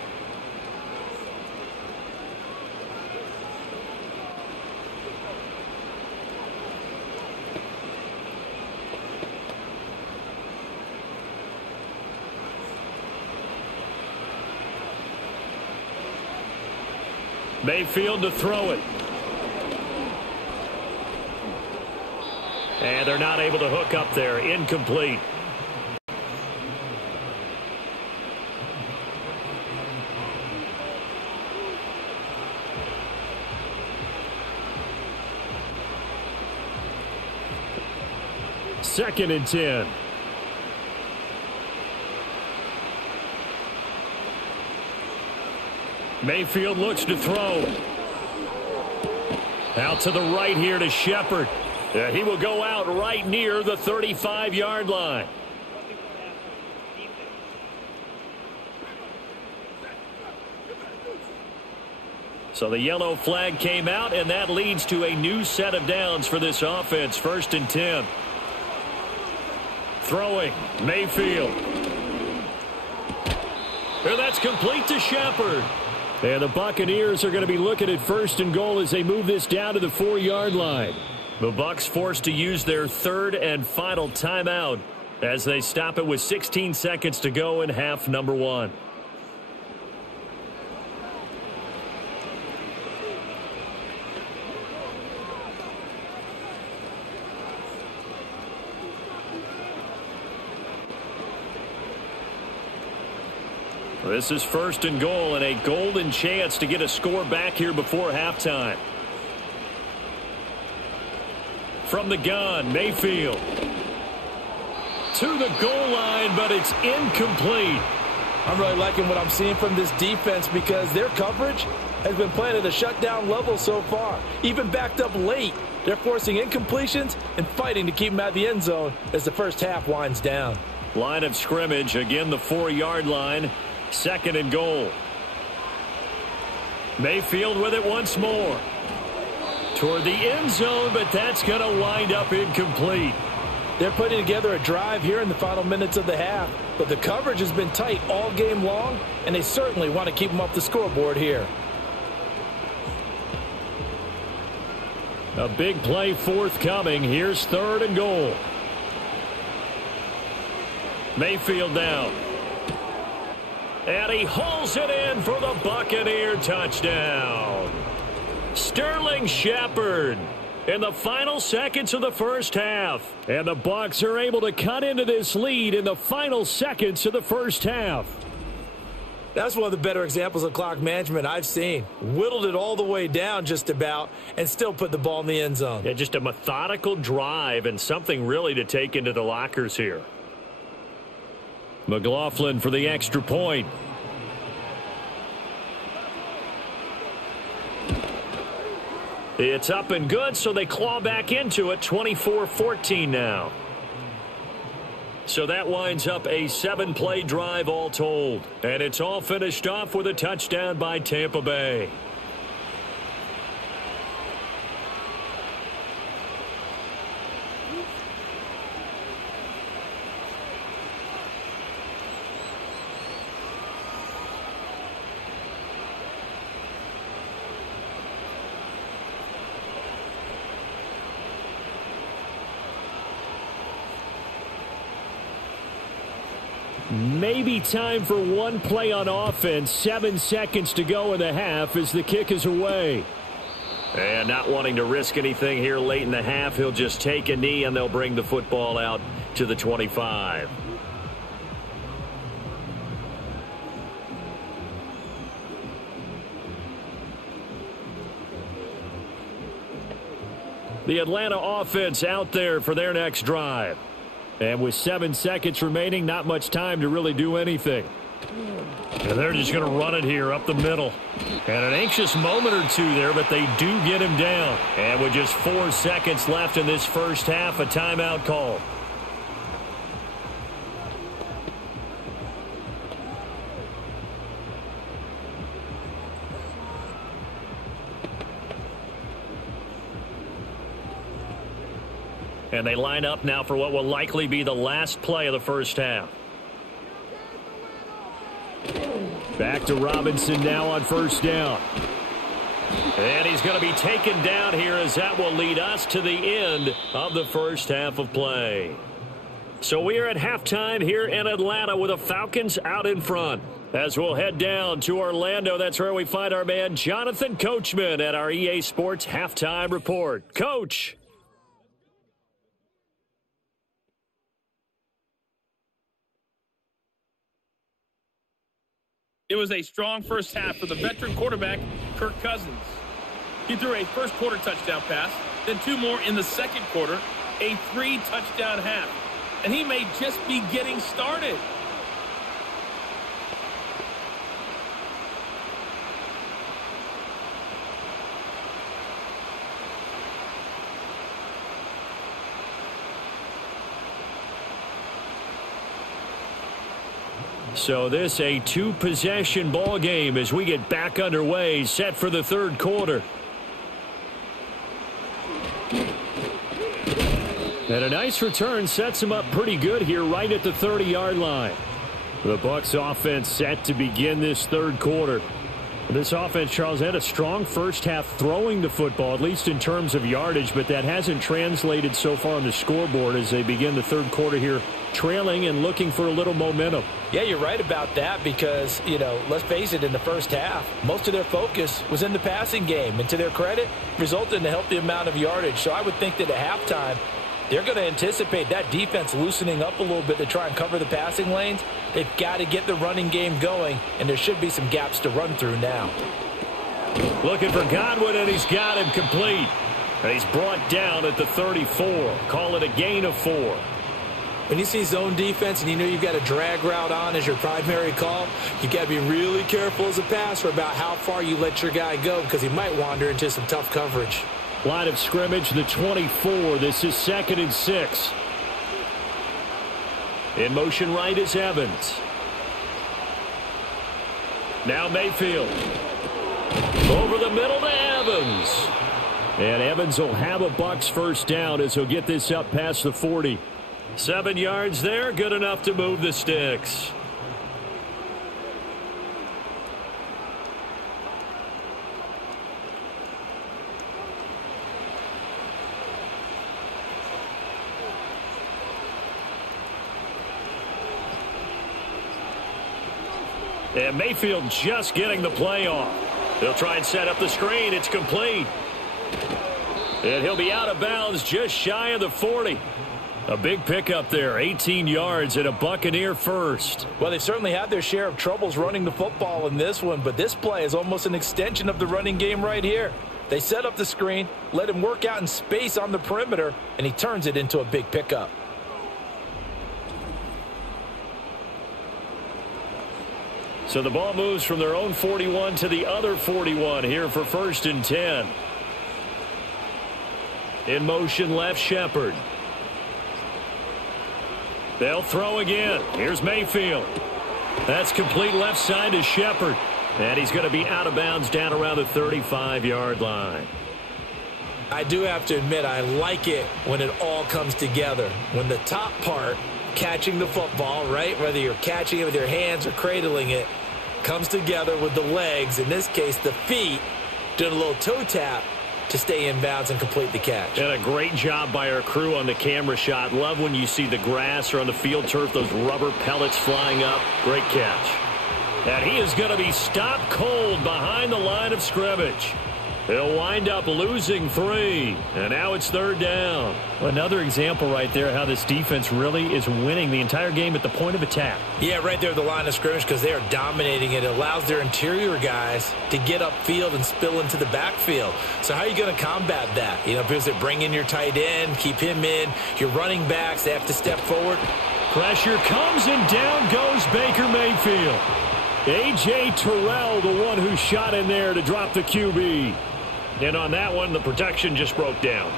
Mayfield to throw it. And they're not able to hook up there. Incomplete. Second and 10. Mayfield looks to throw. Out to the right here to Shepard. He will go out right near the 35-yard line. So the yellow flag came out, and that leads to a new set of downs for this offense. 1st and 10. Throwing, Mayfield. And that's complete to Shepard. And the Buccaneers are going to be looking at 1st and goal as they move this down to the 4-yard line. The Bucs forced to use their 3rd and final timeout as they stop it with 16 seconds to go in half number 1. This is 1st and goal and a golden chance to get a score back here before halftime. From the gun, Mayfield. To the goal line, but it's incomplete. I'm really liking what I'm seeing from this defense because their coverage has been playing at a shutdown level so far. Even backed up late, they're forcing incompletions and fighting to keep them at the end zone as the first half winds down. Line of scrimmage, again the 4-yard line. 2nd and goal. Mayfield with it once more. Toward the end zone, but that's going to wind up incomplete. They're putting together a drive here in the final minutes of the half, but the coverage has been tight all game long, and they certainly want to keep them off the scoreboard here. A big play forthcoming. Here's 3rd and goal. Mayfield down. And he hauls it in for the Buccaneer touchdown. Sterling Shepard in the final seconds of the first half. And the Bucs are able to cut into this lead in the final seconds of the first half. That's one of the better examples of clock management I've seen. Whittled it all the way down just about and still put the ball in the end zone. Yeah, just a methodical drive and something really to take into the lockers here. McLaughlin for the extra point. It's up and good, so they claw back into it. 24-14 now. So that winds up a 7-play drive all told. And it's all finished off with a touchdown by Tampa Bay. Maybe time for one play on offense. 7 seconds to go in the half as the kick is away. And not wanting to risk anything here late in the half, he'll just take a knee and they'll bring the football out to the 25. The Atlanta offense out there for their next drive. And with 7 seconds remaining, not much time to really do anything. And they're just going to run it here up the middle. And an anxious moment or two there, but they do get him down. And with just 4 seconds left in this first half, a timeout call. And they line up now for what will likely be the last play of the first half. Back to Robinson now on first down. And he's going to be taken down here as that will lead us to the end of the first half of play. So we are at halftime here in Atlanta with the Falcons out in front. As we'll head down to Orlando, that's where we find our man Jonathan Coachman at our EA Sports Halftime Report. Coach. It was a strong first half for the veteran quarterback, Kirk Cousins. He threw a first quarter touchdown pass, then 2 more in the second quarter, a 3-touchdown half. And he may just be getting started. So this a two-possession ball game as we get back underway, set for the third quarter. And a nice return sets him up pretty good here right at the 30-yard line. The Bucs offense set to begin this third quarter. This offense, Charles, had a strong first half throwing the football, at least in terms of yardage, but that hasn't translated so far on the scoreboard as they begin the third quarter here, trailing and looking for a little momentum. Yeah, you're right about that because, let's face it, in the first half, most of their focus was in the passing game. And to their credit, resulted in a healthy amount of yardage. So I would think that at halftime, they're going to anticipate that defense loosening up a little bit to try and cover the passing lanes. They've got to get the running game going, and there should be some gaps to run through now. Looking for Godwin, and he's got him complete. And he's brought down at the 34. Call it a gain of 4. When you see zone defense and you know you've got a drag route on as your primary call, you've got to be really careful as a passer about how far you let your guy go because he might wander into some tough coverage. Line of scrimmage, the 24. This is 2nd and 6. In motion right is Evans. Now Mayfield. Over the middle to Evans. And Evans will have a Bucs first down as he'll get this up past the 40. 7 yards there, good enough to move the sticks. And Mayfield just getting the play off. They'll try and set up the screen. It's complete. And he'll be out of bounds just shy of the 40. A big pickup there, 18 yards and a Buccaneer first. Well, they've certainly had their share of troubles running the football in this one, but this play is almost an extension of the running game right here. They set up the screen, let him work out in space on the perimeter, and he turns it into a big pickup. So the ball moves from their own 41 to the other 41 here for 1st and 10. In motion left, Shepard. They'll throw again. Here's Mayfield. That's complete left side to Shepard. And he's going to be out of bounds down around the 35-yard line. I do have to admit, I like it when it all comes together. When the top part, catching the football, right, whether you're catching it with your hands or cradling it, comes together with the legs, in this case the feet, doing a little toe tap to stay in bounds and complete the catch. And a great job by our crew on the camera shot. Love when you see the grass or on the field turf, those rubber pellets flying up. Great catch. And he is going to be stopped cold behind the line of scrimmage. He'll wind up losing 3, and now it's 3rd down. Another example right there how this defense really is winning the entire game at the point of attack. Yeah, right there at the line of scrimmage because they are dominating it. It allows their interior guys to get upfield and spill into the backfield. So how are you going to combat that? Because they bring in your tight end, keep him in. Your running backs, they have to step forward. Pressure comes, and down goes Baker Mayfield. A.J. Terrell, the one who shot in there to drop the QB. And on that one, the protection just broke down.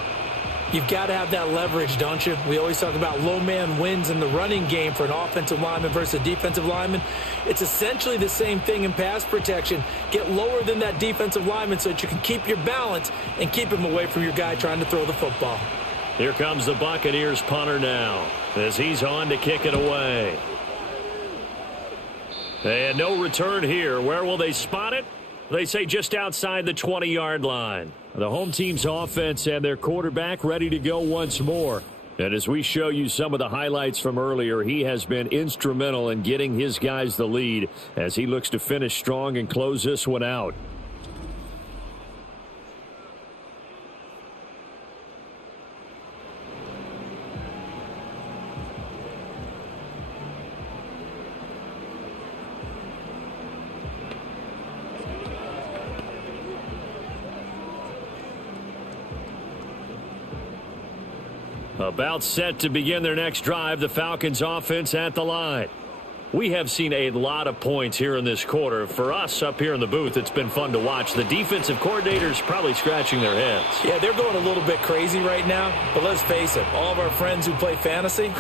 You've got to have that leverage, don't you? We always talk about low man wins in the running game for an offensive lineman versus a defensive lineman. It's essentially the same thing in pass protection. Get lower than that defensive lineman so that you can keep your balance and keep him away from your guy trying to throw the football. Here comes the Buccaneers punter now as he's on to kick it away. And no return here. Where will they spot it? They say just outside the 20-yard line. The home team's offense and their quarterback ready to go once more. And as we show you some of the highlights from earlier, he has been instrumental in getting his guys the lead as he looks to finish strong and close this one out. About set to begin their next drive, the Falcons offense at the line. We have seen a lot of points here in this quarter. For us up here in the booth, it's been fun to watch. The defensive coordinators probably scratching their heads. Yeah, they're going a little bit crazy right now, but let's face it, all of our friends who play fantasy,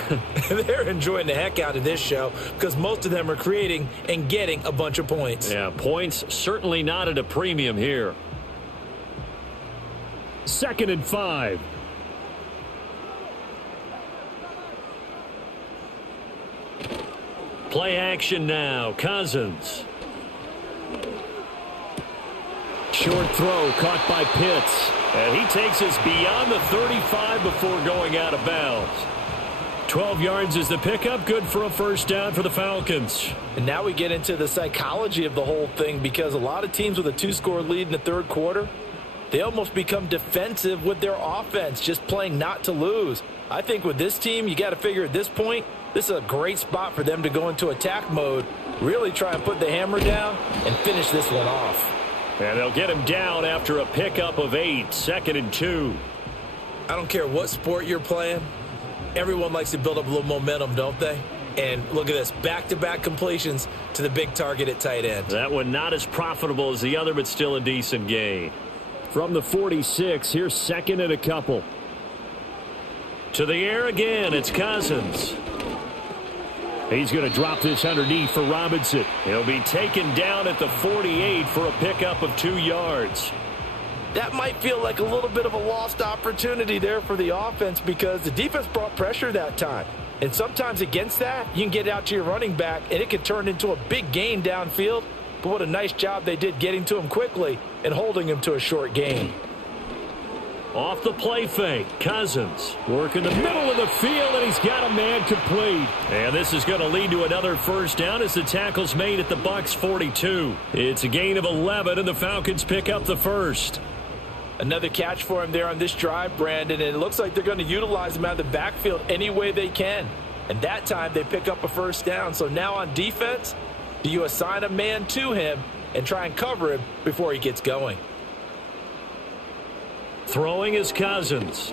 they're enjoying the heck out of this show because most of them are creating and getting a bunch of points. Yeah, points certainly not at a premium here. 2nd and 5. Play action now. Cousins. Short throw caught by Pitts. And he takes us beyond the 35 before going out of bounds. 12 yards is the pickup. Good for a first down for the Falcons. And now we get into the psychology of the whole thing because a lot of teams with a 2-score lead in the third quarter, they almost become defensive with their offense, just playing not to lose. I think with this team, you got to figure at this point, this is a great spot for them to go into attack mode, really try and put the hammer down and finish this one off. And they'll get him down after a pickup of 8, 2nd and 2. I don't care what sport you're playing. Everyone likes to build up a little momentum, don't they? And look at this, back-to-back completions to the big target at tight end. That one not as profitable as the other, but still a decent gain. From the 46, here's 2nd and a couple. To the air again, it's Cousins. He's going to drop this underneath for Robinson. He'll be taken down at the 48 for a pickup of 2 yards. That might feel like a little bit of a lost opportunity there for the offense because the defense brought pressure that time. And sometimes against that, you can get out to your running back, and it could turn into a big gain downfield. But what a nice job they did getting to him quickly and holding him to a short gain. Off the play fake, Cousins. Work in the middle of the field, and he's got a man complete. And this is going to lead to another first down as the tackle's made at the Bucs 42. It's a gain of 11, and the Falcons pick up the first. Another catch for him there on this drive, Brandon, and it looks like they're going to utilize him out of the backfield any way they can. And that time they pick up a first down. So now on defense, do you assign a man to him and try and cover him before he gets going? Throwing is Cousins.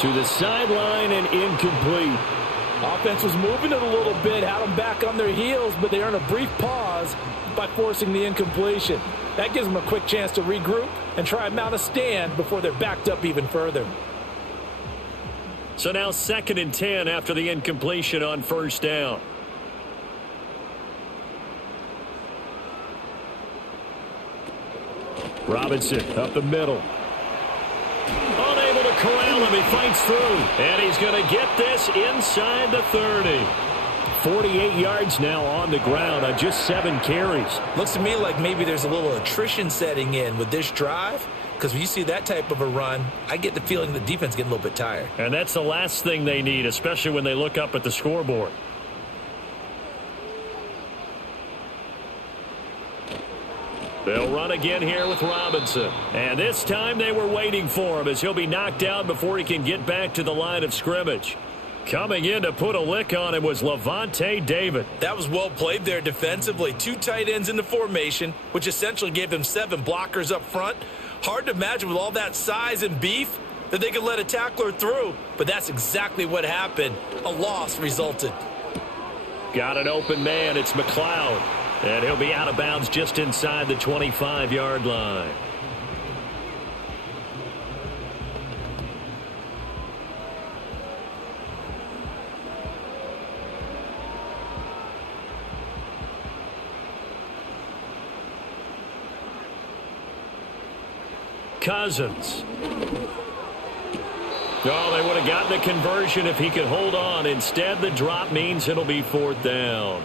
To the sideline and incomplete. Offense was moving it a little bit, had them back on their heels, but they earn a brief pause by forcing the incompletion. That gives them a quick chance to regroup and try and mount a stand before they're backed up even further. So now 2nd and 10 after the incompletion on first down. Robinson up the middle. Unable to corral him. He fights through. And he's going to get this inside the 30. 48 yards now on the ground on just 7 carries. Looks to me like maybe there's a little attrition setting in with this drive. Because when you see that type of a run, I get the feeling the defense getting a little bit tired. And that's the last thing they need, especially when they look up at the scoreboard. They'll run again here with Robinson. And this time they were waiting for him as he'll be knocked down before he can get back to the line of scrimmage. Coming in to put a lick on him was Levante David. That was well played there defensively. 2 tight ends in the formation, which essentially gave them 7 blockers up front. Hard to imagine with all that size and beef that they could let a tackler through. But that's exactly what happened. A loss resulted. Got an open man. It's McLeod. And he'll be out of bounds just inside the 25-yard line. Cousins. Oh, they would have gotten the conversion if he could hold on. Instead, the drop means it'll be 4th down.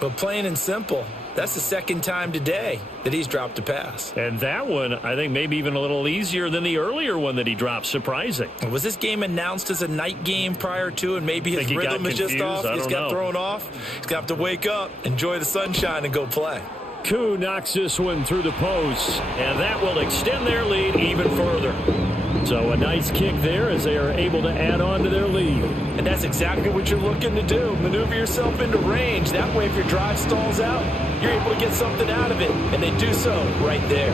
But plain and simple, that's the second time today that he's dropped a pass. And that one, I think, maybe even a little easier than the earlier one that he dropped. Surprising. Was this game announced as a night game prior to, and maybe his rhythm is just off? He's got thrown off. He's got to wake up, enjoy the sunshine, and go play. Koo knocks this one through the post. And that will extend their lead even further. So a nice kick there as they are able to add on to their lead. And that's exactly what you're looking to do. Maneuver yourself into range. That way, if your drive stalls out, you're able to get something out of it. And they do so right there.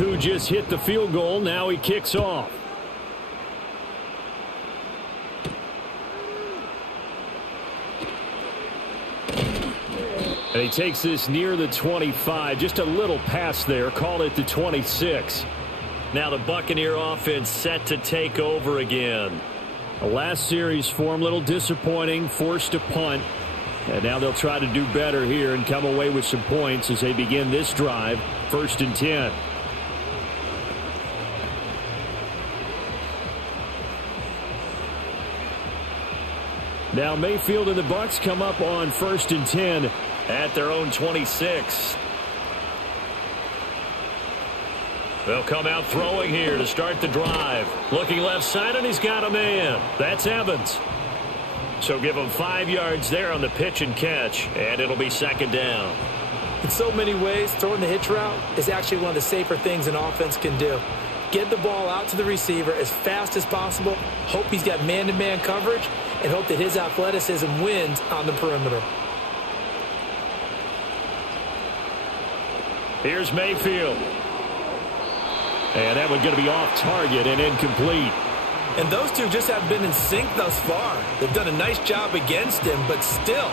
Who just hit the field goal. Now he kicks off. And he takes this near the 25. Just a little pass there. Call it the 26. Now the Buccaneer offense set to take over again. The last series for him, a little disappointing. Forced a punt. And now they'll try to do better here and come away with some points as they begin this drive. 1st and 10. Now Mayfield and the Bucs come up on 1st and 10 at their own 26. They'll come out throwing here to start the drive. Looking left side, and he's got a man. That's Evans. So give him 5 yards there on the pitch and catch, and it'll be 2nd down. In so many ways, throwing the hitch route is actually one of the safer things an offense can do. Get the ball out to the receiver as fast as possible, hope he's got man-to-man coverage, and hope that his athleticism wins on the perimeter. Here's Mayfield. And that one's going to be off target and incomplete. And those two just haven't been in sync thus far. They've done a nice job against him, but still,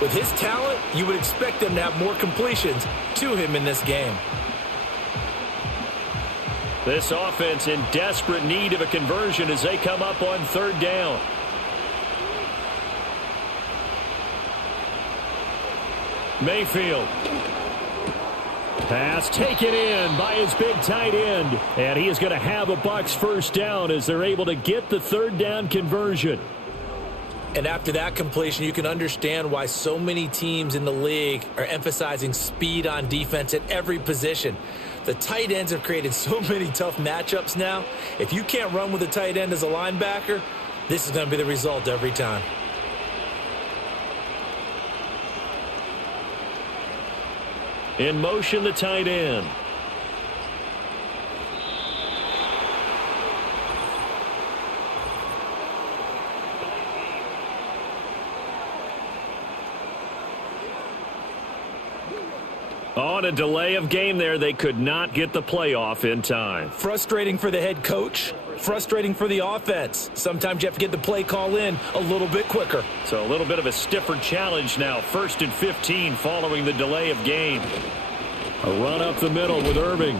with his talent, you would expect them to have more completions to him in this game. This offense in desperate need of a conversion as they come up on 3rd down. Mayfield. Pass taken in by his big tight end. And he is going to have a Bucs 1st down as they're able to get the 3rd down conversion. And after that completion, you can understand why so many teams in the league are emphasizing speed on defense at every position. The tight ends have created so many tough matchups now. If you can't run with a tight end as a linebacker, this is going to be the result every time. In motion, the tight end. On a delay of game there, they could not get the playoff in time. Frustrating for the head coach, frustrating for the offense. Sometimes you have to get the play call in a little bit quicker. So a little bit of a stiffer challenge now. 1st and 15 following the delay of game. A run up the middle with Irving.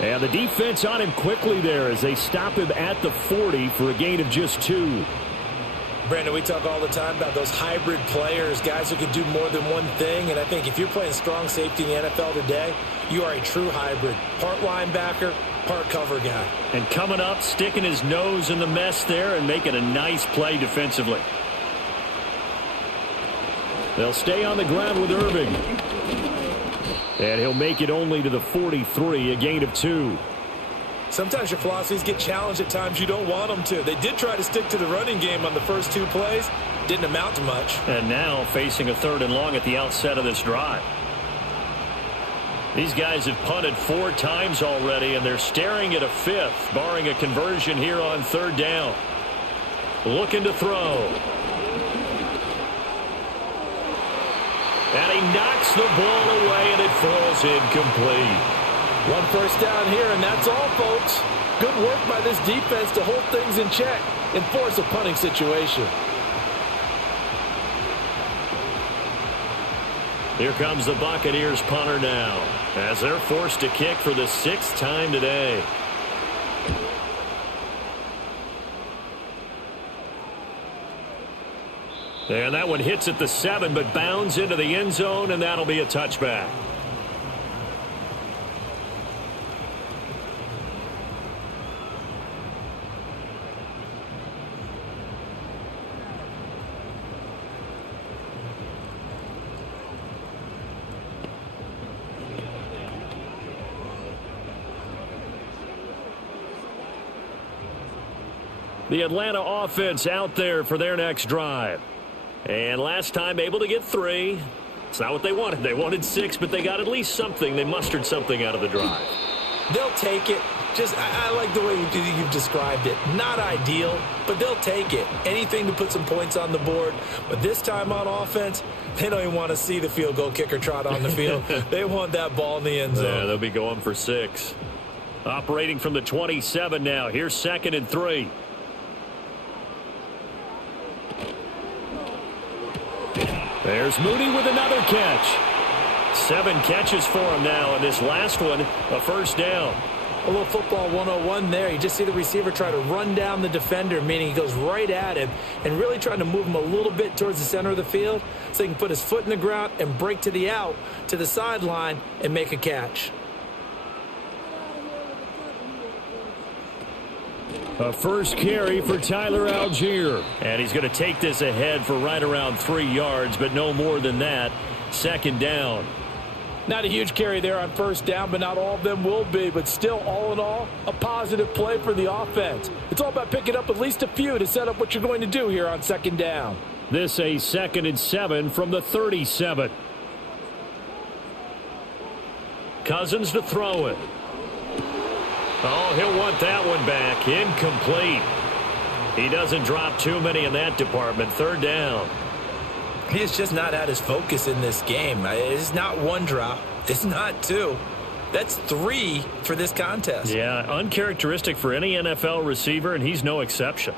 And the defense on him quickly there as they stop him at the 40 for a gain of just 2. Brandon, we talk all the time about those hybrid players, guys who can do more than one thing. And I think if you're playing strong safety in the NFL today, you are a true hybrid. Part linebacker, part cover guy. And coming up, sticking his nose in the mess there and making a nice play defensively. They'll stay on the ground with Irving. And he'll make it only to the 43, a gain of 2. Sometimes your philosophies get challenged at times you don't want them to. They did try to stick to the running game on the first 2 plays. Didn't amount to much. And now facing a 3rd and long at the outset of this drive. These guys have punted 4 times already, and they're staring at a 5th, barring a conversion here on 3rd down. Looking to throw. And he knocks the ball away, and it falls incomplete. 1 first down here, and that's all, folks. Good work by this defense to hold things in check and force a punting situation. Here comes the Buccaneers punter now as they're forced to kick for the 6th time today. And that one hits at the 7, but bounds into the end zone, and that'll be a touchback. The Atlanta offense out there for their next drive. And last time able to get 3. It's not what they wanted. They wanted 6, but they got at least something. They mustered something out of the drive. They'll take it. I like the way you've described it. Not ideal, but they'll take it. Anything to put some points on the board. But this time on offense, they don't even want to see the field goal kicker trot on the field. They want that ball in the end zone. Yeah, they'll be going for 6. Operating from the 27 now. Here's 2nd and 3. There's Mooney with another catch. 7 catches for him now, and this last one, a first down. A little football 101 there. You just see the receiver try to run down the defender, meaning he goes right at him and really trying to move him a little bit towards the center of the field so he can put his foot in the ground and break to the out, to the sideline, and make a catch. A first carry for Tyler Algier. And he's going to take this ahead for right around 3 yards, but no more than that. 2nd down. Not a huge carry there on first down, but not all of them will be. But still, all in all, a positive play for the offense. It's all about picking up at least a few to set up what you're going to do here on 2nd down. This a 2nd and 7 from the 37. Cousins to throw it. Oh, he'll want that one back. Incomplete. He doesn't drop too many in that department. 3rd down. He's just not at his focus in this game. It's not 1 drop. It's not 2. That's 3 for this contest. Yeah, uncharacteristic for any NFL receiver, and he's no exception.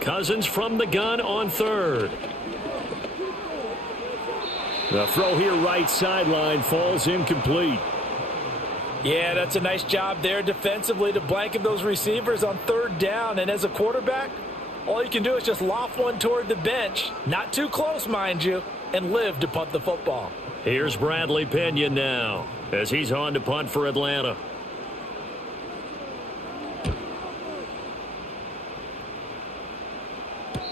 Cousins from the gun on 3rd. The throw here right sideline falls incomplete. Yeah, that's a nice job there defensively to blanket those receivers on 3rd down. And as a quarterback, all you can do is just loft one toward the bench. Not too close, mind you, and live to punt the football. Here's Bradley Pinion now as he's on to punt for Atlanta.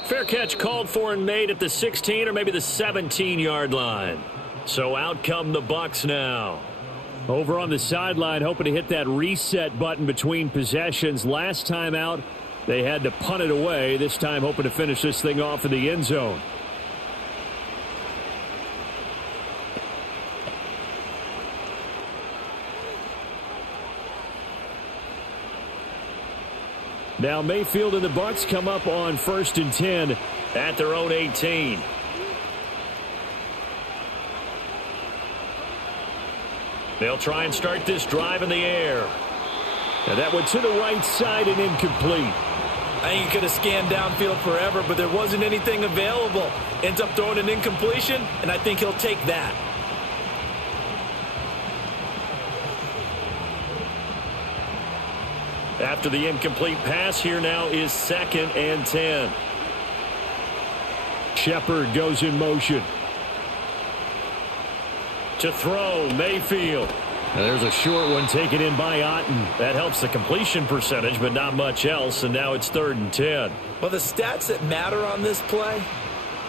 Fair catch called for and made at the 16 or maybe the 17-yard line. So out come the Bucs now. Over on the sideline, hoping to hit that reset button between possessions. Last time out, they had to punt it away. This time, hoping to finish this thing off in the end zone. Now Mayfield and the Bucs come up on 1st and 10 at their own 18. They'll try and start this drive in the air. And that went to the right side and incomplete. I think he could have scanned downfield forever, but there wasn't anything available. Ends up throwing an incompletion, and I think he'll take that. After the incomplete pass, here now is 2nd and 10. Shepard goes in motion. To throw, Mayfield. Now there's a short one taken in by Otten. That helps the completion percentage, but not much else, and now it's 3rd and 10. Well, the stats that matter on this play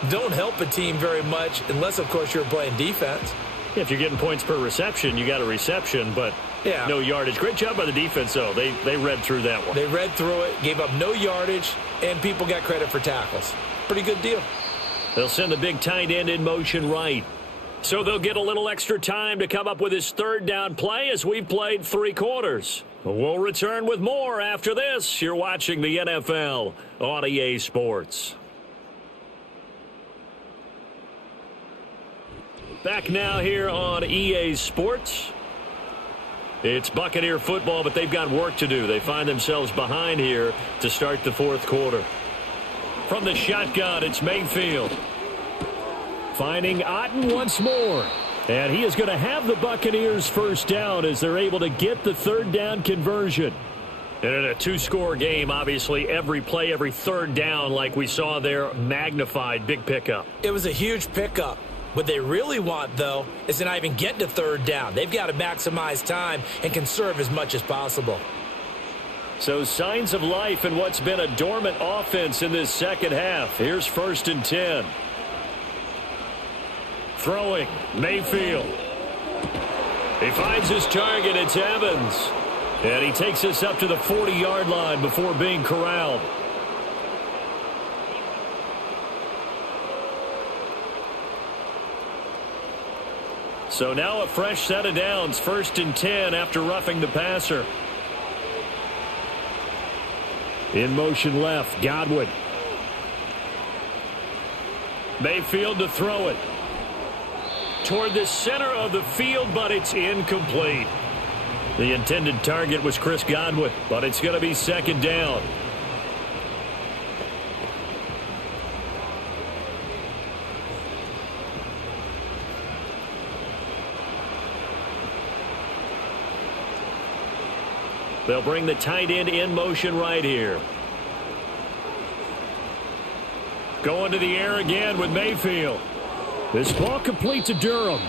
don't help a team very much unless, of course, you're playing defense. If you're getting points per reception, you got a reception, but yeah, no yardage. Great job by the defense, though. They read through that one. They read through it, gave up no yardage, and people got credit for tackles. Pretty good deal. They'll send the big tight end in motion right. So they'll get a little extra time to come up with his 3rd down play as we've played 3 quarters. We'll return with more after this. You're watching the NFL on EA Sports. Back now here on EA Sports. It's Buccaneer football, but they've got work to do. They find themselves behind here to start the 4th quarter. From the shotgun, it's Mayfield. Finding Otten once more. And he is going to have the Buccaneers 1st down as they're able to get the 3rd down conversion. And in a 2-score game, obviously, every play, every 3rd down, like we saw there, magnified. Big pickup. It was a huge pickup. What they really want, though, is to not even get to 3rd down. They've got to maximize time and conserve as much as possible. So signs of life in what's been a dormant offense in this second half. Here's 1st and 10. Throwing, Mayfield. He finds his target, it's Evans. And he takes us up to the 40-yard line before being corralled. So now a fresh set of downs, 1st and 10 after roughing the passer. In motion left, Godwin. Mayfield to throw it. Toward the center of the field, but it's incomplete. The intended target was Chris Godwin, but it's going to be 2nd down. They'll bring the tight end in motion right here. Going to the air again with Mayfield. This ball complete to Durham.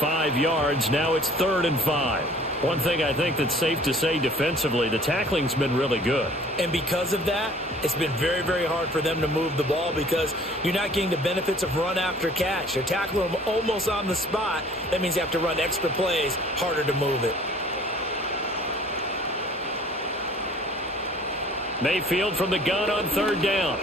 5 yards. Now it's 3rd and 5. One thing I think that's safe to say defensively, the tackling's been really good. And because of that, it's been very, very hard for them to move the ball because you're not getting the benefits of run after catch. They're tackling them almost on the spot. That means you have to run extra plays, harder to move it. Mayfield from the gun on 3rd down.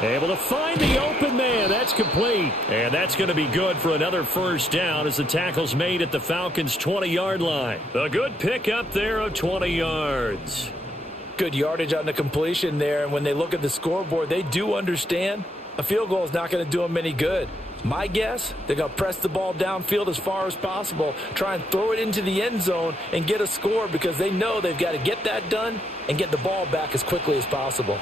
Able to find the open man. That's complete. And that's going to be good for another 1st down as the tackle's made at the Falcons' 20-yard line. A good pickup there of 20 yards. Good yardage on the completion there. And when they look at the scoreboard, they do understand a field goal is not going to do them any good. My guess, they're going to press the ball downfield as far as possible, try and throw it into the end zone and get a score because they know they've got to get that done and get the ball back as quickly as possible.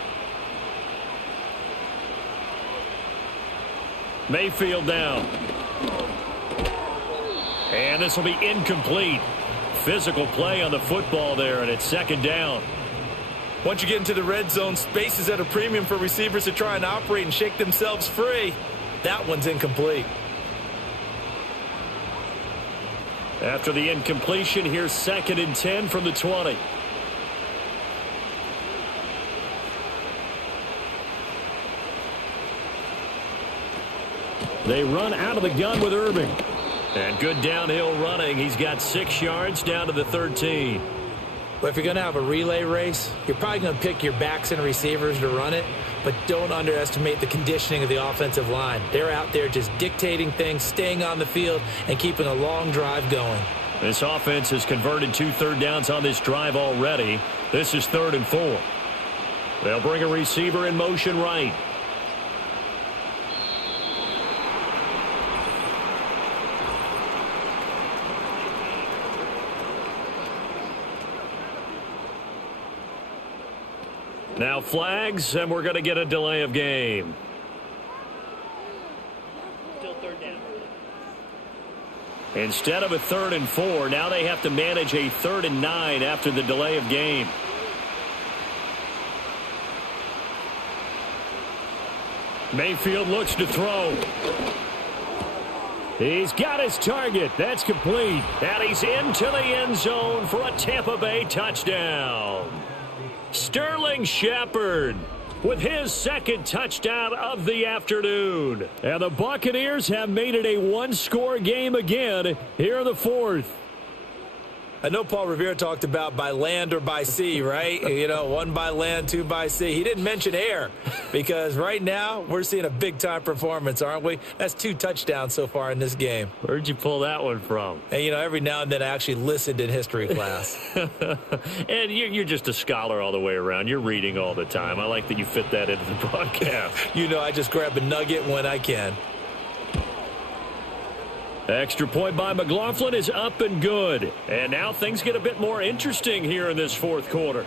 Mayfield down. And this will be incomplete. Physical play on the football there, and it's 2nd down. Once you get into the red zone, space is at a premium for receivers to try and operate and shake themselves free. That one's incomplete. After the incompletion, here's 2nd and 10 from the 20. They run out of the gun with Irving. And good downhill running. He's got 6 yards down to the 13. Well, if you're going to have a relay race, you're probably going to pick your backs and receivers to run it, but don't underestimate the conditioning of the offensive line. They're out there just dictating things, staying on the field, and keeping a long drive going. This offense has converted 2 third downs on this drive already. This is 3rd and 4. They'll bring a receiver in motion right. Now flags, and we're going to get a delay of game. Still 3rd down. Instead of a 3rd and 4, now they have to manage a 3rd and 9 after the delay of game. Mayfield looks to throw. He's got his target. That's complete. And he's into the end zone for a Tampa Bay touchdown. Sterling Shepard with his 2nd touchdown of the afternoon. And the Buccaneers have made it a 1-score game again here in the 4th. I know Paul Revere talked about by land or by sea, right? You know, 1 by land, 2 by sea. He didn't mention air because right now we're seeing a big-time performance, aren't we? That's 2 touchdowns so far in this game. Where'd you pull that one from? And, you know, every now and then I actually listened in history class. And you're just a scholar all the way around. You're reading all the time. I like that you fit that into the broadcast. You know, I just grab a nugget when I can. Extra point by McLaughlin is up and good. And now things get a bit more interesting here in this 4th quarter.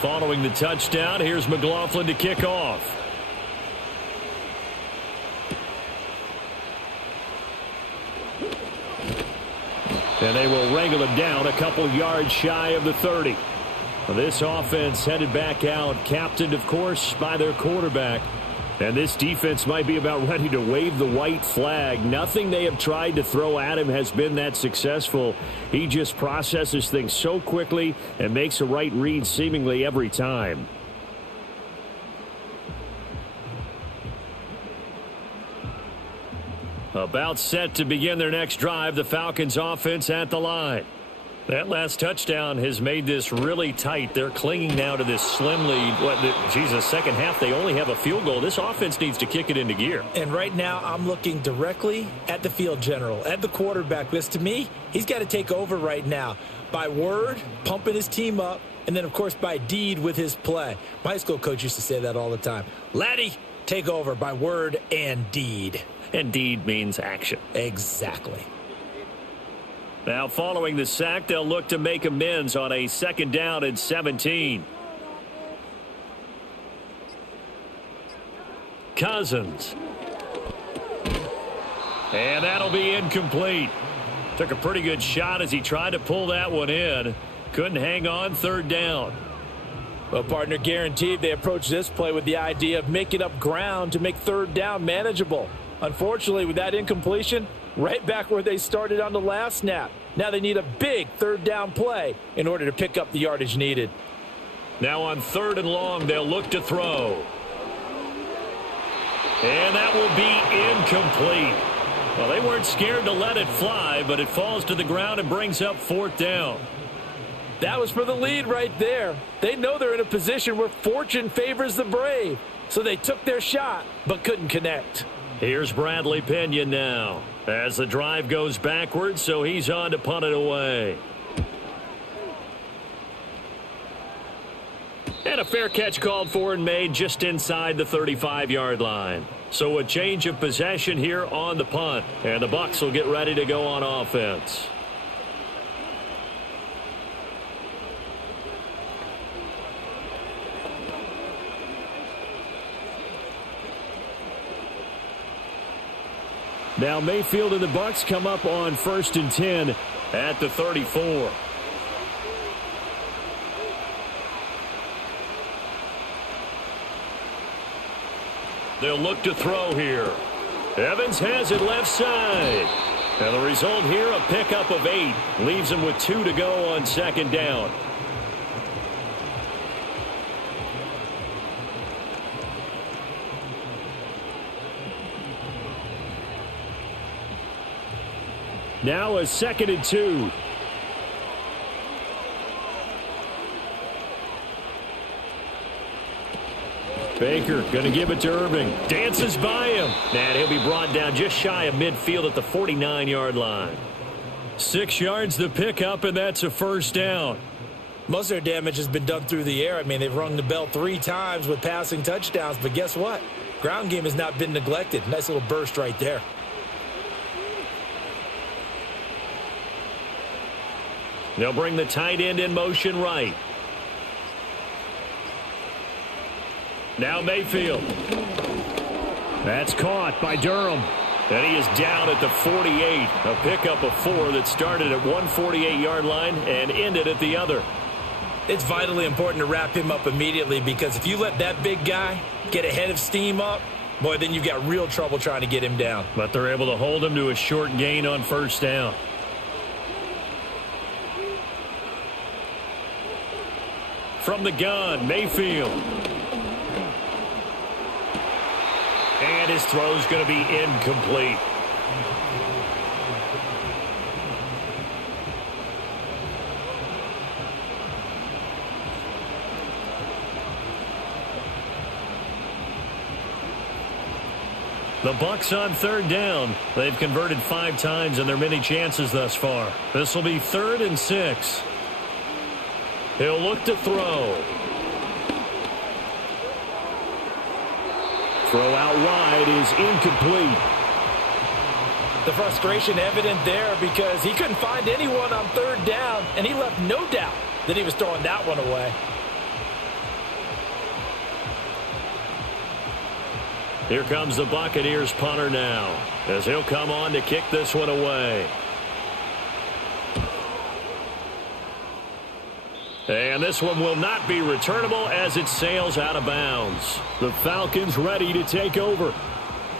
Following the touchdown, here's McLaughlin to kick off. And they will wrangle him down a couple yards shy of the 30. This offense headed back out, captained, of course, by their quarterback. And this defense might be about ready to wave the white flag. Nothing they have tried to throw at him has been that successful. He just processes things so quickly and makes a right read seemingly every time. About set to begin their next drive, the Falcons offense at the line. That last touchdown has made this really tight. They're clinging now to this slim lead. Second half, they only have a field goal. This offense needs to kick it into gear. And right now, I'm looking directly at the field general, at the quarterback. This, to me, he's got to take over right now. By word, pumping his team up, and then, of course, by deed with his play. My high school coach used to say that all the time. Laddie, take over by word and deed. And deed means action. Exactly. Now, following the sack, they'll look to make amends on a 2nd down and 17. Cousins. And that'll be incomplete. Took a pretty good shot as he tried to pull that one in. Couldn't hang on, 3rd down. Well, partner, guaranteed they approach this play with the idea of making up ground to make 3rd down manageable. Unfortunately, with that incompletion, right back where they started on the last snap. Now they need a big 3rd down play in order to pick up the yardage needed. Now on 3rd and long, they'll look to throw. And that will be incomplete. Well, they weren't scared to let it fly, but it falls to the ground and brings up 4th down. That was for the lead right there. They know they're in a position where fortune favors the brave. So they took their shot, but couldn't connect. Here's Bradley Pinion now as the drive goes backwards, so he's on to punt it away. And a fair catch called for and made just inside the 35-yard line. So a change of possession here on the punt, and the Bucs will get ready to go on offense. Now Mayfield and the Bucs come up on 1st and 10 at the 34. They'll look to throw here. Evans has it left side. And the result here, a pickup of 8. Leaves him with 2 to go on 2nd down. Now a 2nd and 2. Baker going to give it to Irving. Dances by him. And he'll be brought down just shy of midfield at the 49-yard line. 6 yards the pickup, and that's a 1st down. Most of their damage has been done through the air. I mean, they've rung the bell 3 times with passing touchdowns. But guess what? Ground game has not been neglected. Nice little burst right there. They'll bring the tight end in motion right. Now Mayfield. That's caught by Durham. And he is down at the 48. A pickup of 4 that started at one 48-yard line and ended at the other. It's vitally important to wrap him up immediately, because if you let that big guy get ahead of steam up, boy, then you've got real trouble trying to get him down. But they're able to hold him to a short gain on 1st down. From the gun, Mayfield. And his throw's going to be incomplete. The Bucs on 3rd down. They've converted 5 times in their many chances thus far. This will be 3rd and 6. He'll look to throw. Throw out wide is incomplete. The frustration evident there, because he couldn't find anyone on 3rd down, and he left no doubt that he was throwing that one away. Here comes the Buccaneers punter now, as he'll come on to kick this one away. And this one will not be returnable as it sails out of bounds. The Falcons ready to take over.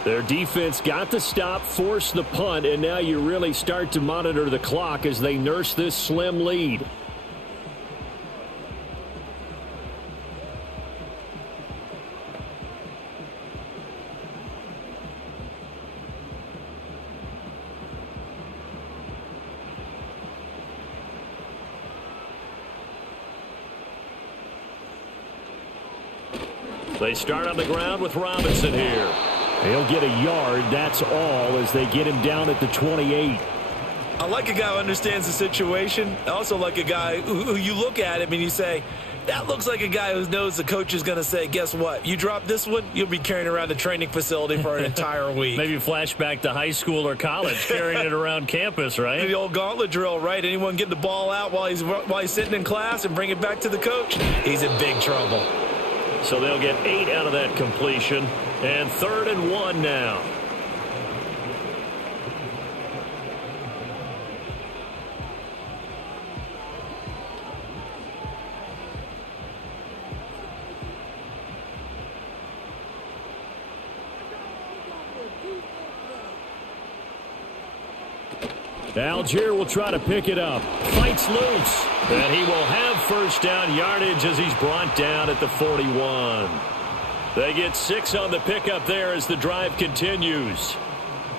Their defense got the stop, forced the punt, and now you really start to monitor the clock as they nurse this slim lead. They start on the ground with Robinson here. He'll get a yard, that's all, as they get him down at the 28. I like a guy who understands the situation. I also like a guy who you look at him and you say, that looks like a guy who knows the coach is going to say, guess what? You drop this one, you'll be carrying around the training facility for an entire week. Maybe flashback to high school or college, carrying it around campus, right? The old gauntlet drill, right? Anyone get the ball out while he's sitting in class and bring it back to the coach? He's in big trouble. So they'll get 8 out of that completion. And 3rd and 1 now. Algier will try to pick it up. Fights loose. And he will have first down yardage as he's brought down at the 41. They get 6 on the pickup there as the drive continues.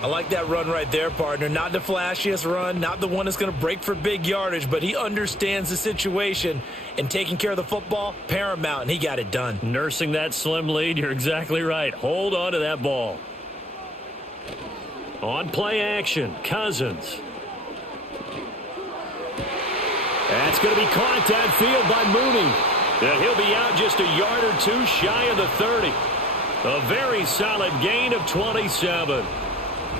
I like that run right there, partner. Not the flashiest run, not the one that's going to break for big yardage, but he understands the situation, and taking care of the football, paramount, and he got it done. Nursing that slim lead, you're exactly right. Hold on to that ball. On play action, Cousins. That's going to be caught downfield by Mooney. And he'll be out just a yard or 2 shy of the 30. A very solid gain of 27.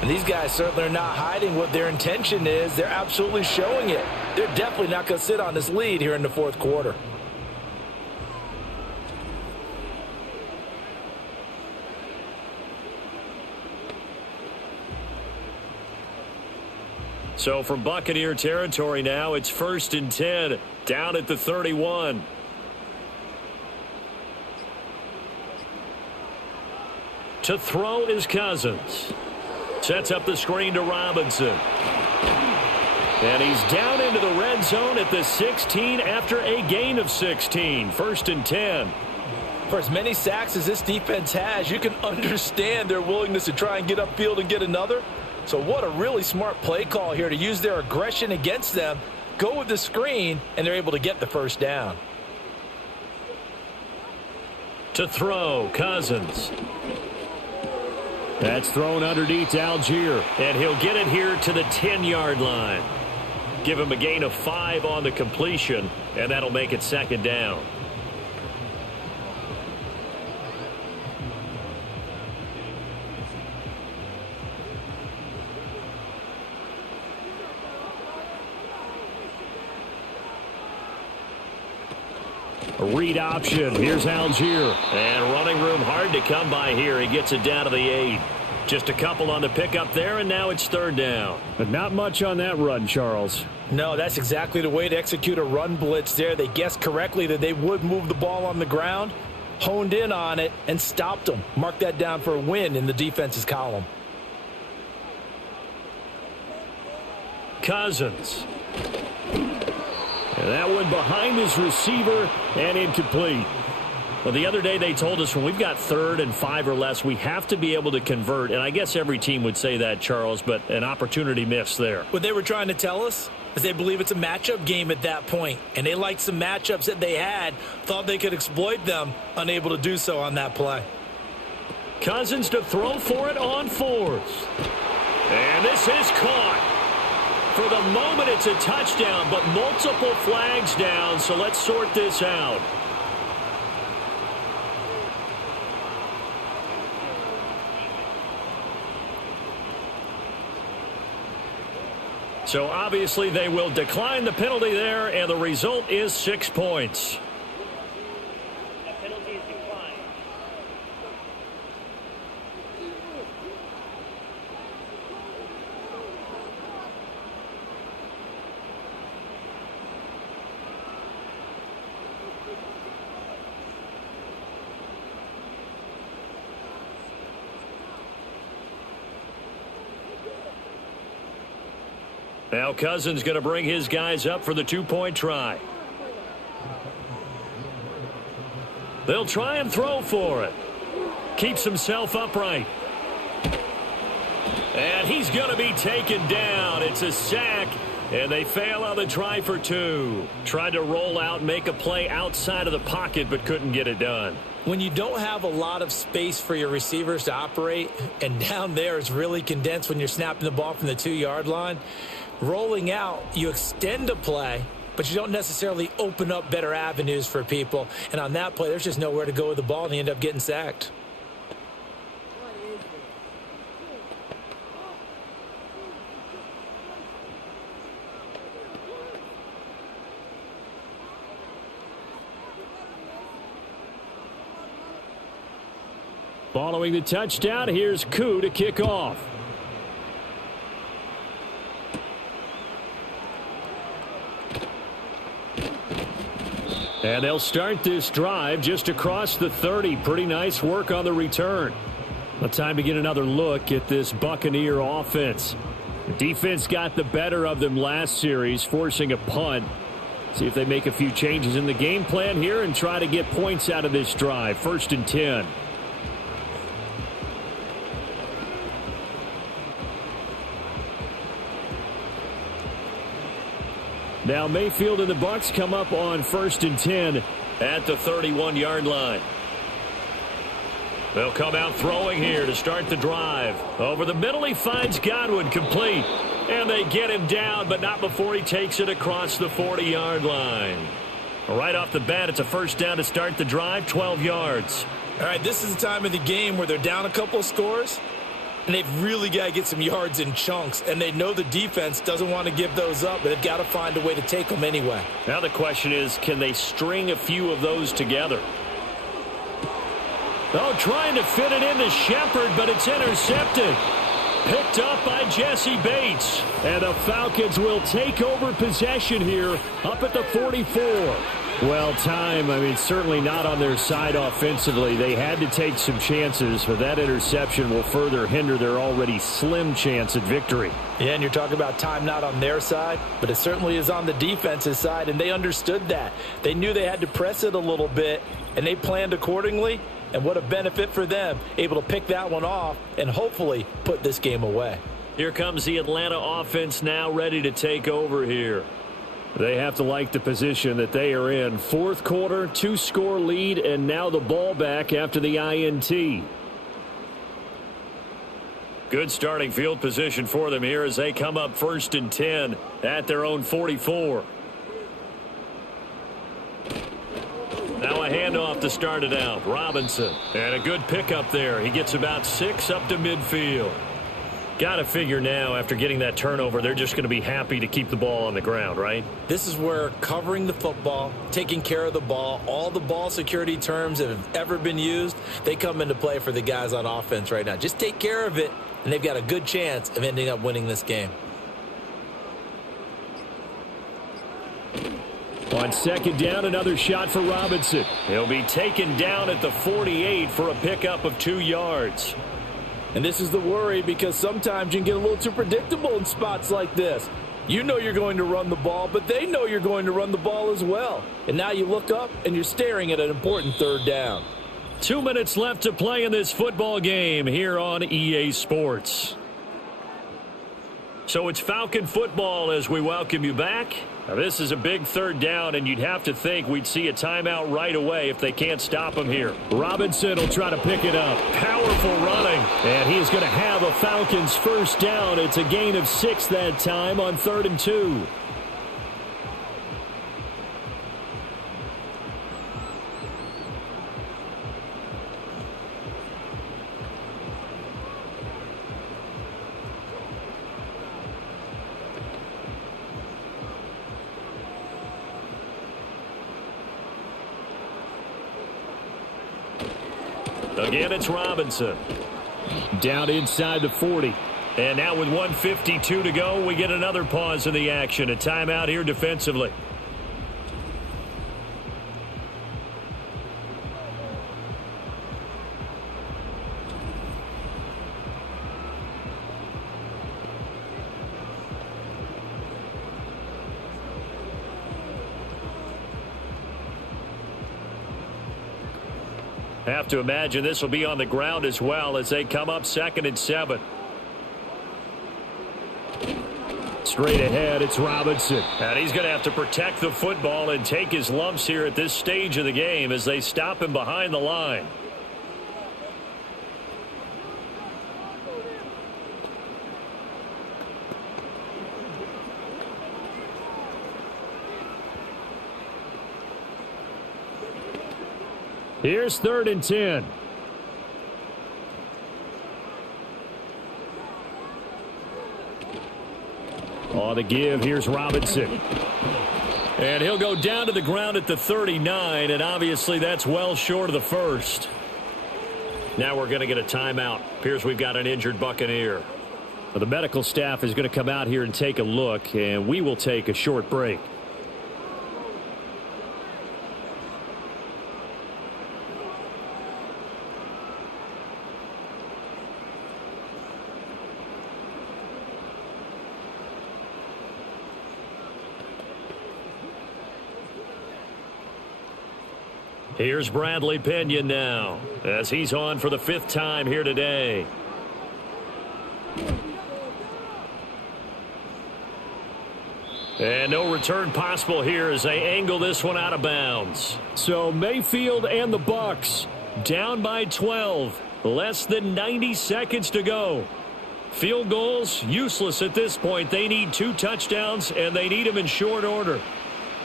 And these guys certainly are not hiding what their intention is. They're absolutely showing it. They're definitely not going to sit on this lead here in the 4th quarter. So from Buccaneer territory now, it's 1st and 10 down at the 31. To throw is Cousins. Sets up the screen to Robinson. And he's down into the red zone at the 16 after a gain of 16. 1st and 10. For as many sacks as this defense has, you can understand their willingness to try and get upfield and get another. So what a really smart play call here to use their aggression against them, go with the screen, and they're able to get the first down. To throw, Cousins. That's thrown underneath to Algier, and he'll get it here to the 10-yard line. Give him a gain of 5 on the completion, and that'll make it 2nd down. A read option. Here's Algier. And running room hard to come by here. He gets it down to the 8. Just a couple on the pickup there, and now it's 3rd down. But not much on that run, Charles. No, that's exactly the way to execute a run blitz there. They guessed correctly that they would move the ball on the ground, honed in on it, and stopped them. Mark that down for a win in the defense's column. Cousins. And that one behind his receiver and incomplete. Well, the other day they told us when we've got 3rd and 5 or less, we have to be able to convert. And I guess every team would say that, Charles, but an opportunity missed there. What they were trying to tell us is they believe it's a matchup game at that point. And they liked some matchups that they had, thought they could exploit them, unable to do so on that play. Cousins to throw for it on 4th. And this is caught. For the moment, it's a touchdown, but multiple flags down, so let's sort this out. So obviously they will decline the penalty there, and the result is 6 points. Now Cousins going to bring his guys up for the two-point try. They'll try and throw for it. Keeps himself upright. And he's going to be taken down. It's a sack, and they fail on the try for two. Tried to roll out and make a play outside of the pocket, but couldn't get it done. When you don't have a lot of space for your receivers to operate, and down there is really condensed when you're snapping the ball from the 2-yard line, rolling out, you extend a play, but you don't necessarily open up better avenues for people. And on that play, there's just nowhere to go with the ball, and you end up getting sacked. Following the touchdown, here's Koo to kick off. And they'll start this drive just across the 30. Pretty nice work on the return. Well, time to get another look at this Buccaneer offense. The defense got the better of them last series, forcing a punt. See if they make a few changes in the game plan here and try to get points out of this drive. 1st and 10. Now Mayfield and the Bucs come up on 1st and 10 at the 31-yard line. They'll come out throwing here to start the drive. Over the middle, he finds Godwin, complete. And they get him down, but not before he takes it across the 40-yard line. Right off the bat, it's a first down to start the drive, 12 yards. All right, this is the time of the game where they're down a couple of scores, and they've really got to get some yards in chunks, and they know the defense doesn't want to give those up, but they've got to find a way to take them anyway. Now the question is, can they string a few of those together? Oh, trying to fit it into Shepard, but it's intercepted. Picked up by Jesse Bates. And the Falcons will take over possession here up at the 44. Well, certainly not on their side offensively. They had to take some chances, but that interception will further hinder their already slim chance at victory. Yeah, and you're talking about time not on their side, but it certainly is on the defense's side, and they understood that. They knew they had to press it a little bit, and they planned accordingly, and what a benefit for them, able to pick that one off and hopefully put this game away. Here comes the Atlanta offense now ready to take over here. They have to like the position that they are in. 4th quarter, 2-score lead, and now the ball back after the INT. Good starting field position for them here as they come up 1st and 10 at their own 44. Now a handoff to start it out. Robinson. And a good pickup there. He gets about 6 up to midfield. Got to figure now, after getting that turnover, they're just going to be happy to keep the ball on the ground, right? This is where covering the football, taking care of the ball, all the ball security terms that have ever been used, they come into play for the guys on offense right now. Just take care of it, and they've got a good chance of ending up winning this game. On 2nd down, another shot for Robinson. He'll be taken down at the 48 for a pickup of 2 yards. And this is the worry, because sometimes you can get a little too predictable in spots like this. You know you're going to run the ball, but they know you're going to run the ball as well. And now you look up and you're staring at an important 3rd down. 2 minutes left to play in this football game here on EA Sports. So it's Falcon football as we welcome you back. Now this is a big 3rd down, and you'd have to think we'd see a timeout right away if they can't stop him here. Robinson will try to pick it up. Powerful running. And he's going to have a Falcons 1st down. It's a gain of 6 that time on 3rd and 2. Again, it's Robinson. Down inside the 40. And now with 1:52 to go, we get another pause in the action. A timeout here defensively. Have to imagine this will be on the ground as well as they come up 2nd and 7. Straight ahead, it's Robinson. And he's going to have to protect the football and take his lumps here at this stage of the game as they stop him behind the line. Here's 3rd and 10. On the give, here's Robinson. And he'll go down to the ground at the 39, and obviously that's well short of the first. Now we're going to get a timeout. Appears we've got an injured Buccaneer. Well, the medical staff is going to come out here and take a look, and we will take a short break. Here's Bradley Pinion now as he's on for the 5th time here today. And no return possible here as they angle this one out of bounds. So Mayfield and the Bucs down by 12. Less than 90 seconds to go. Field goals useless at this point. They need 2 touchdowns, and they need them in short order.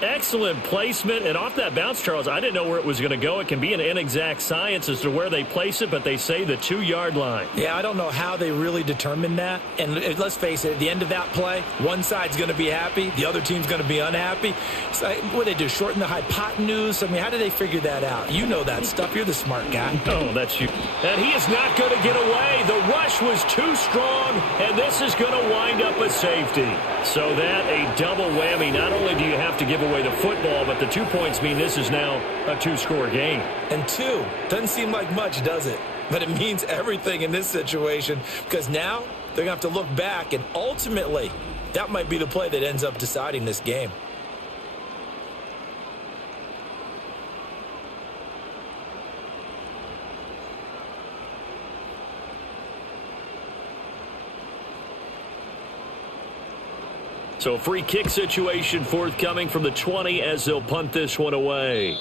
Excellent placement, and off that bounce, Charles, I didn't know where it was going to go. It can be an inexact science as to where they place it, but they say the 2-yard line. Yeah, I don't know how they really determined that. And let's face it, at the end of that play, one side's going to be happy, the other team's going to be unhappy. It's like, what do they do, shorten the hypotenuse? I mean, how do they figure that out? You know that stuff. You're the smart guy. Oh, that's you. And he is not going to get away. The rush was too strong, and this is going to wind up a safety. So that a double whammy. Not only do you have to give away the football, but the 2 points mean this is now a 2-score game. And 2 doesn't seem like much, does it? But it means everything in this situation, because now they're going to have to look back, and ultimately that might be the play that ends up deciding this game. So a free kick situation forthcoming from the 20 as they'll punt this one away.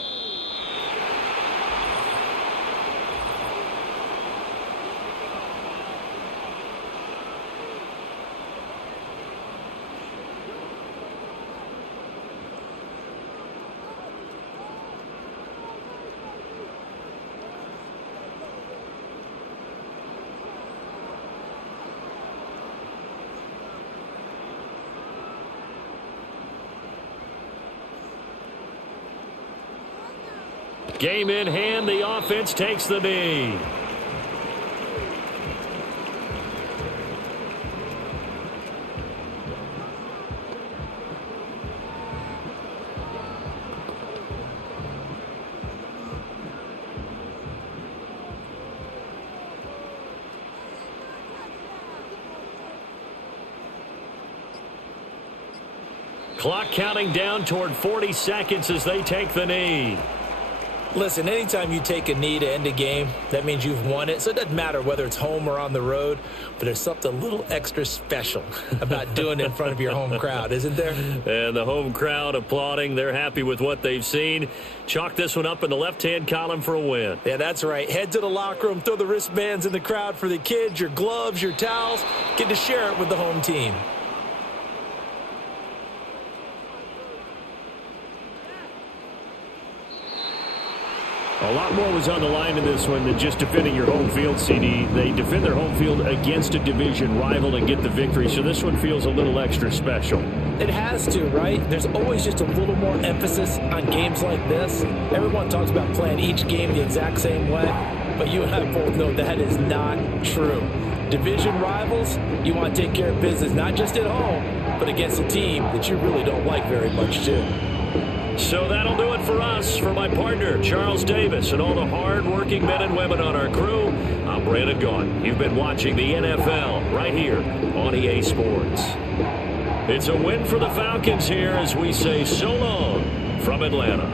Game in hand, the offense takes the knee. Clock counting down toward 40 seconds as they take the knee. Listen, anytime you take a knee to end a game, that means you've won it. So it doesn't matter whether it's home or on the road, but there's something a little extra special about doing it in front of your home crowd, isn't there? And the home crowd applauding. They're happy with what they've seen. Chalk this one up in the left-hand column for a win. Yeah, that's right. Head to the locker room, throw the wristbands in the crowd for the kids, your gloves, your towels. Get to share it with the home team. A lot more was on the line in this one than just defending your home field, CD. They defend their home field against a division rival and get the victory, so this one feels a little extra special. It has to, right? There's always just a little more emphasis on games like this. Everyone talks about playing each game the exact same way, but you and I both know that is not true. Division rivals, you want to take care of business, not just at home, but against a team that you really don't like very much, too. So that'll do it for us. For my partner, Charles Davis, and all the hard-working men and women on our crew, I'm Brandon Gaughan. You've been watching the NFL right here on EA Sports. It's a win for the Falcons here as we say so long from Atlanta.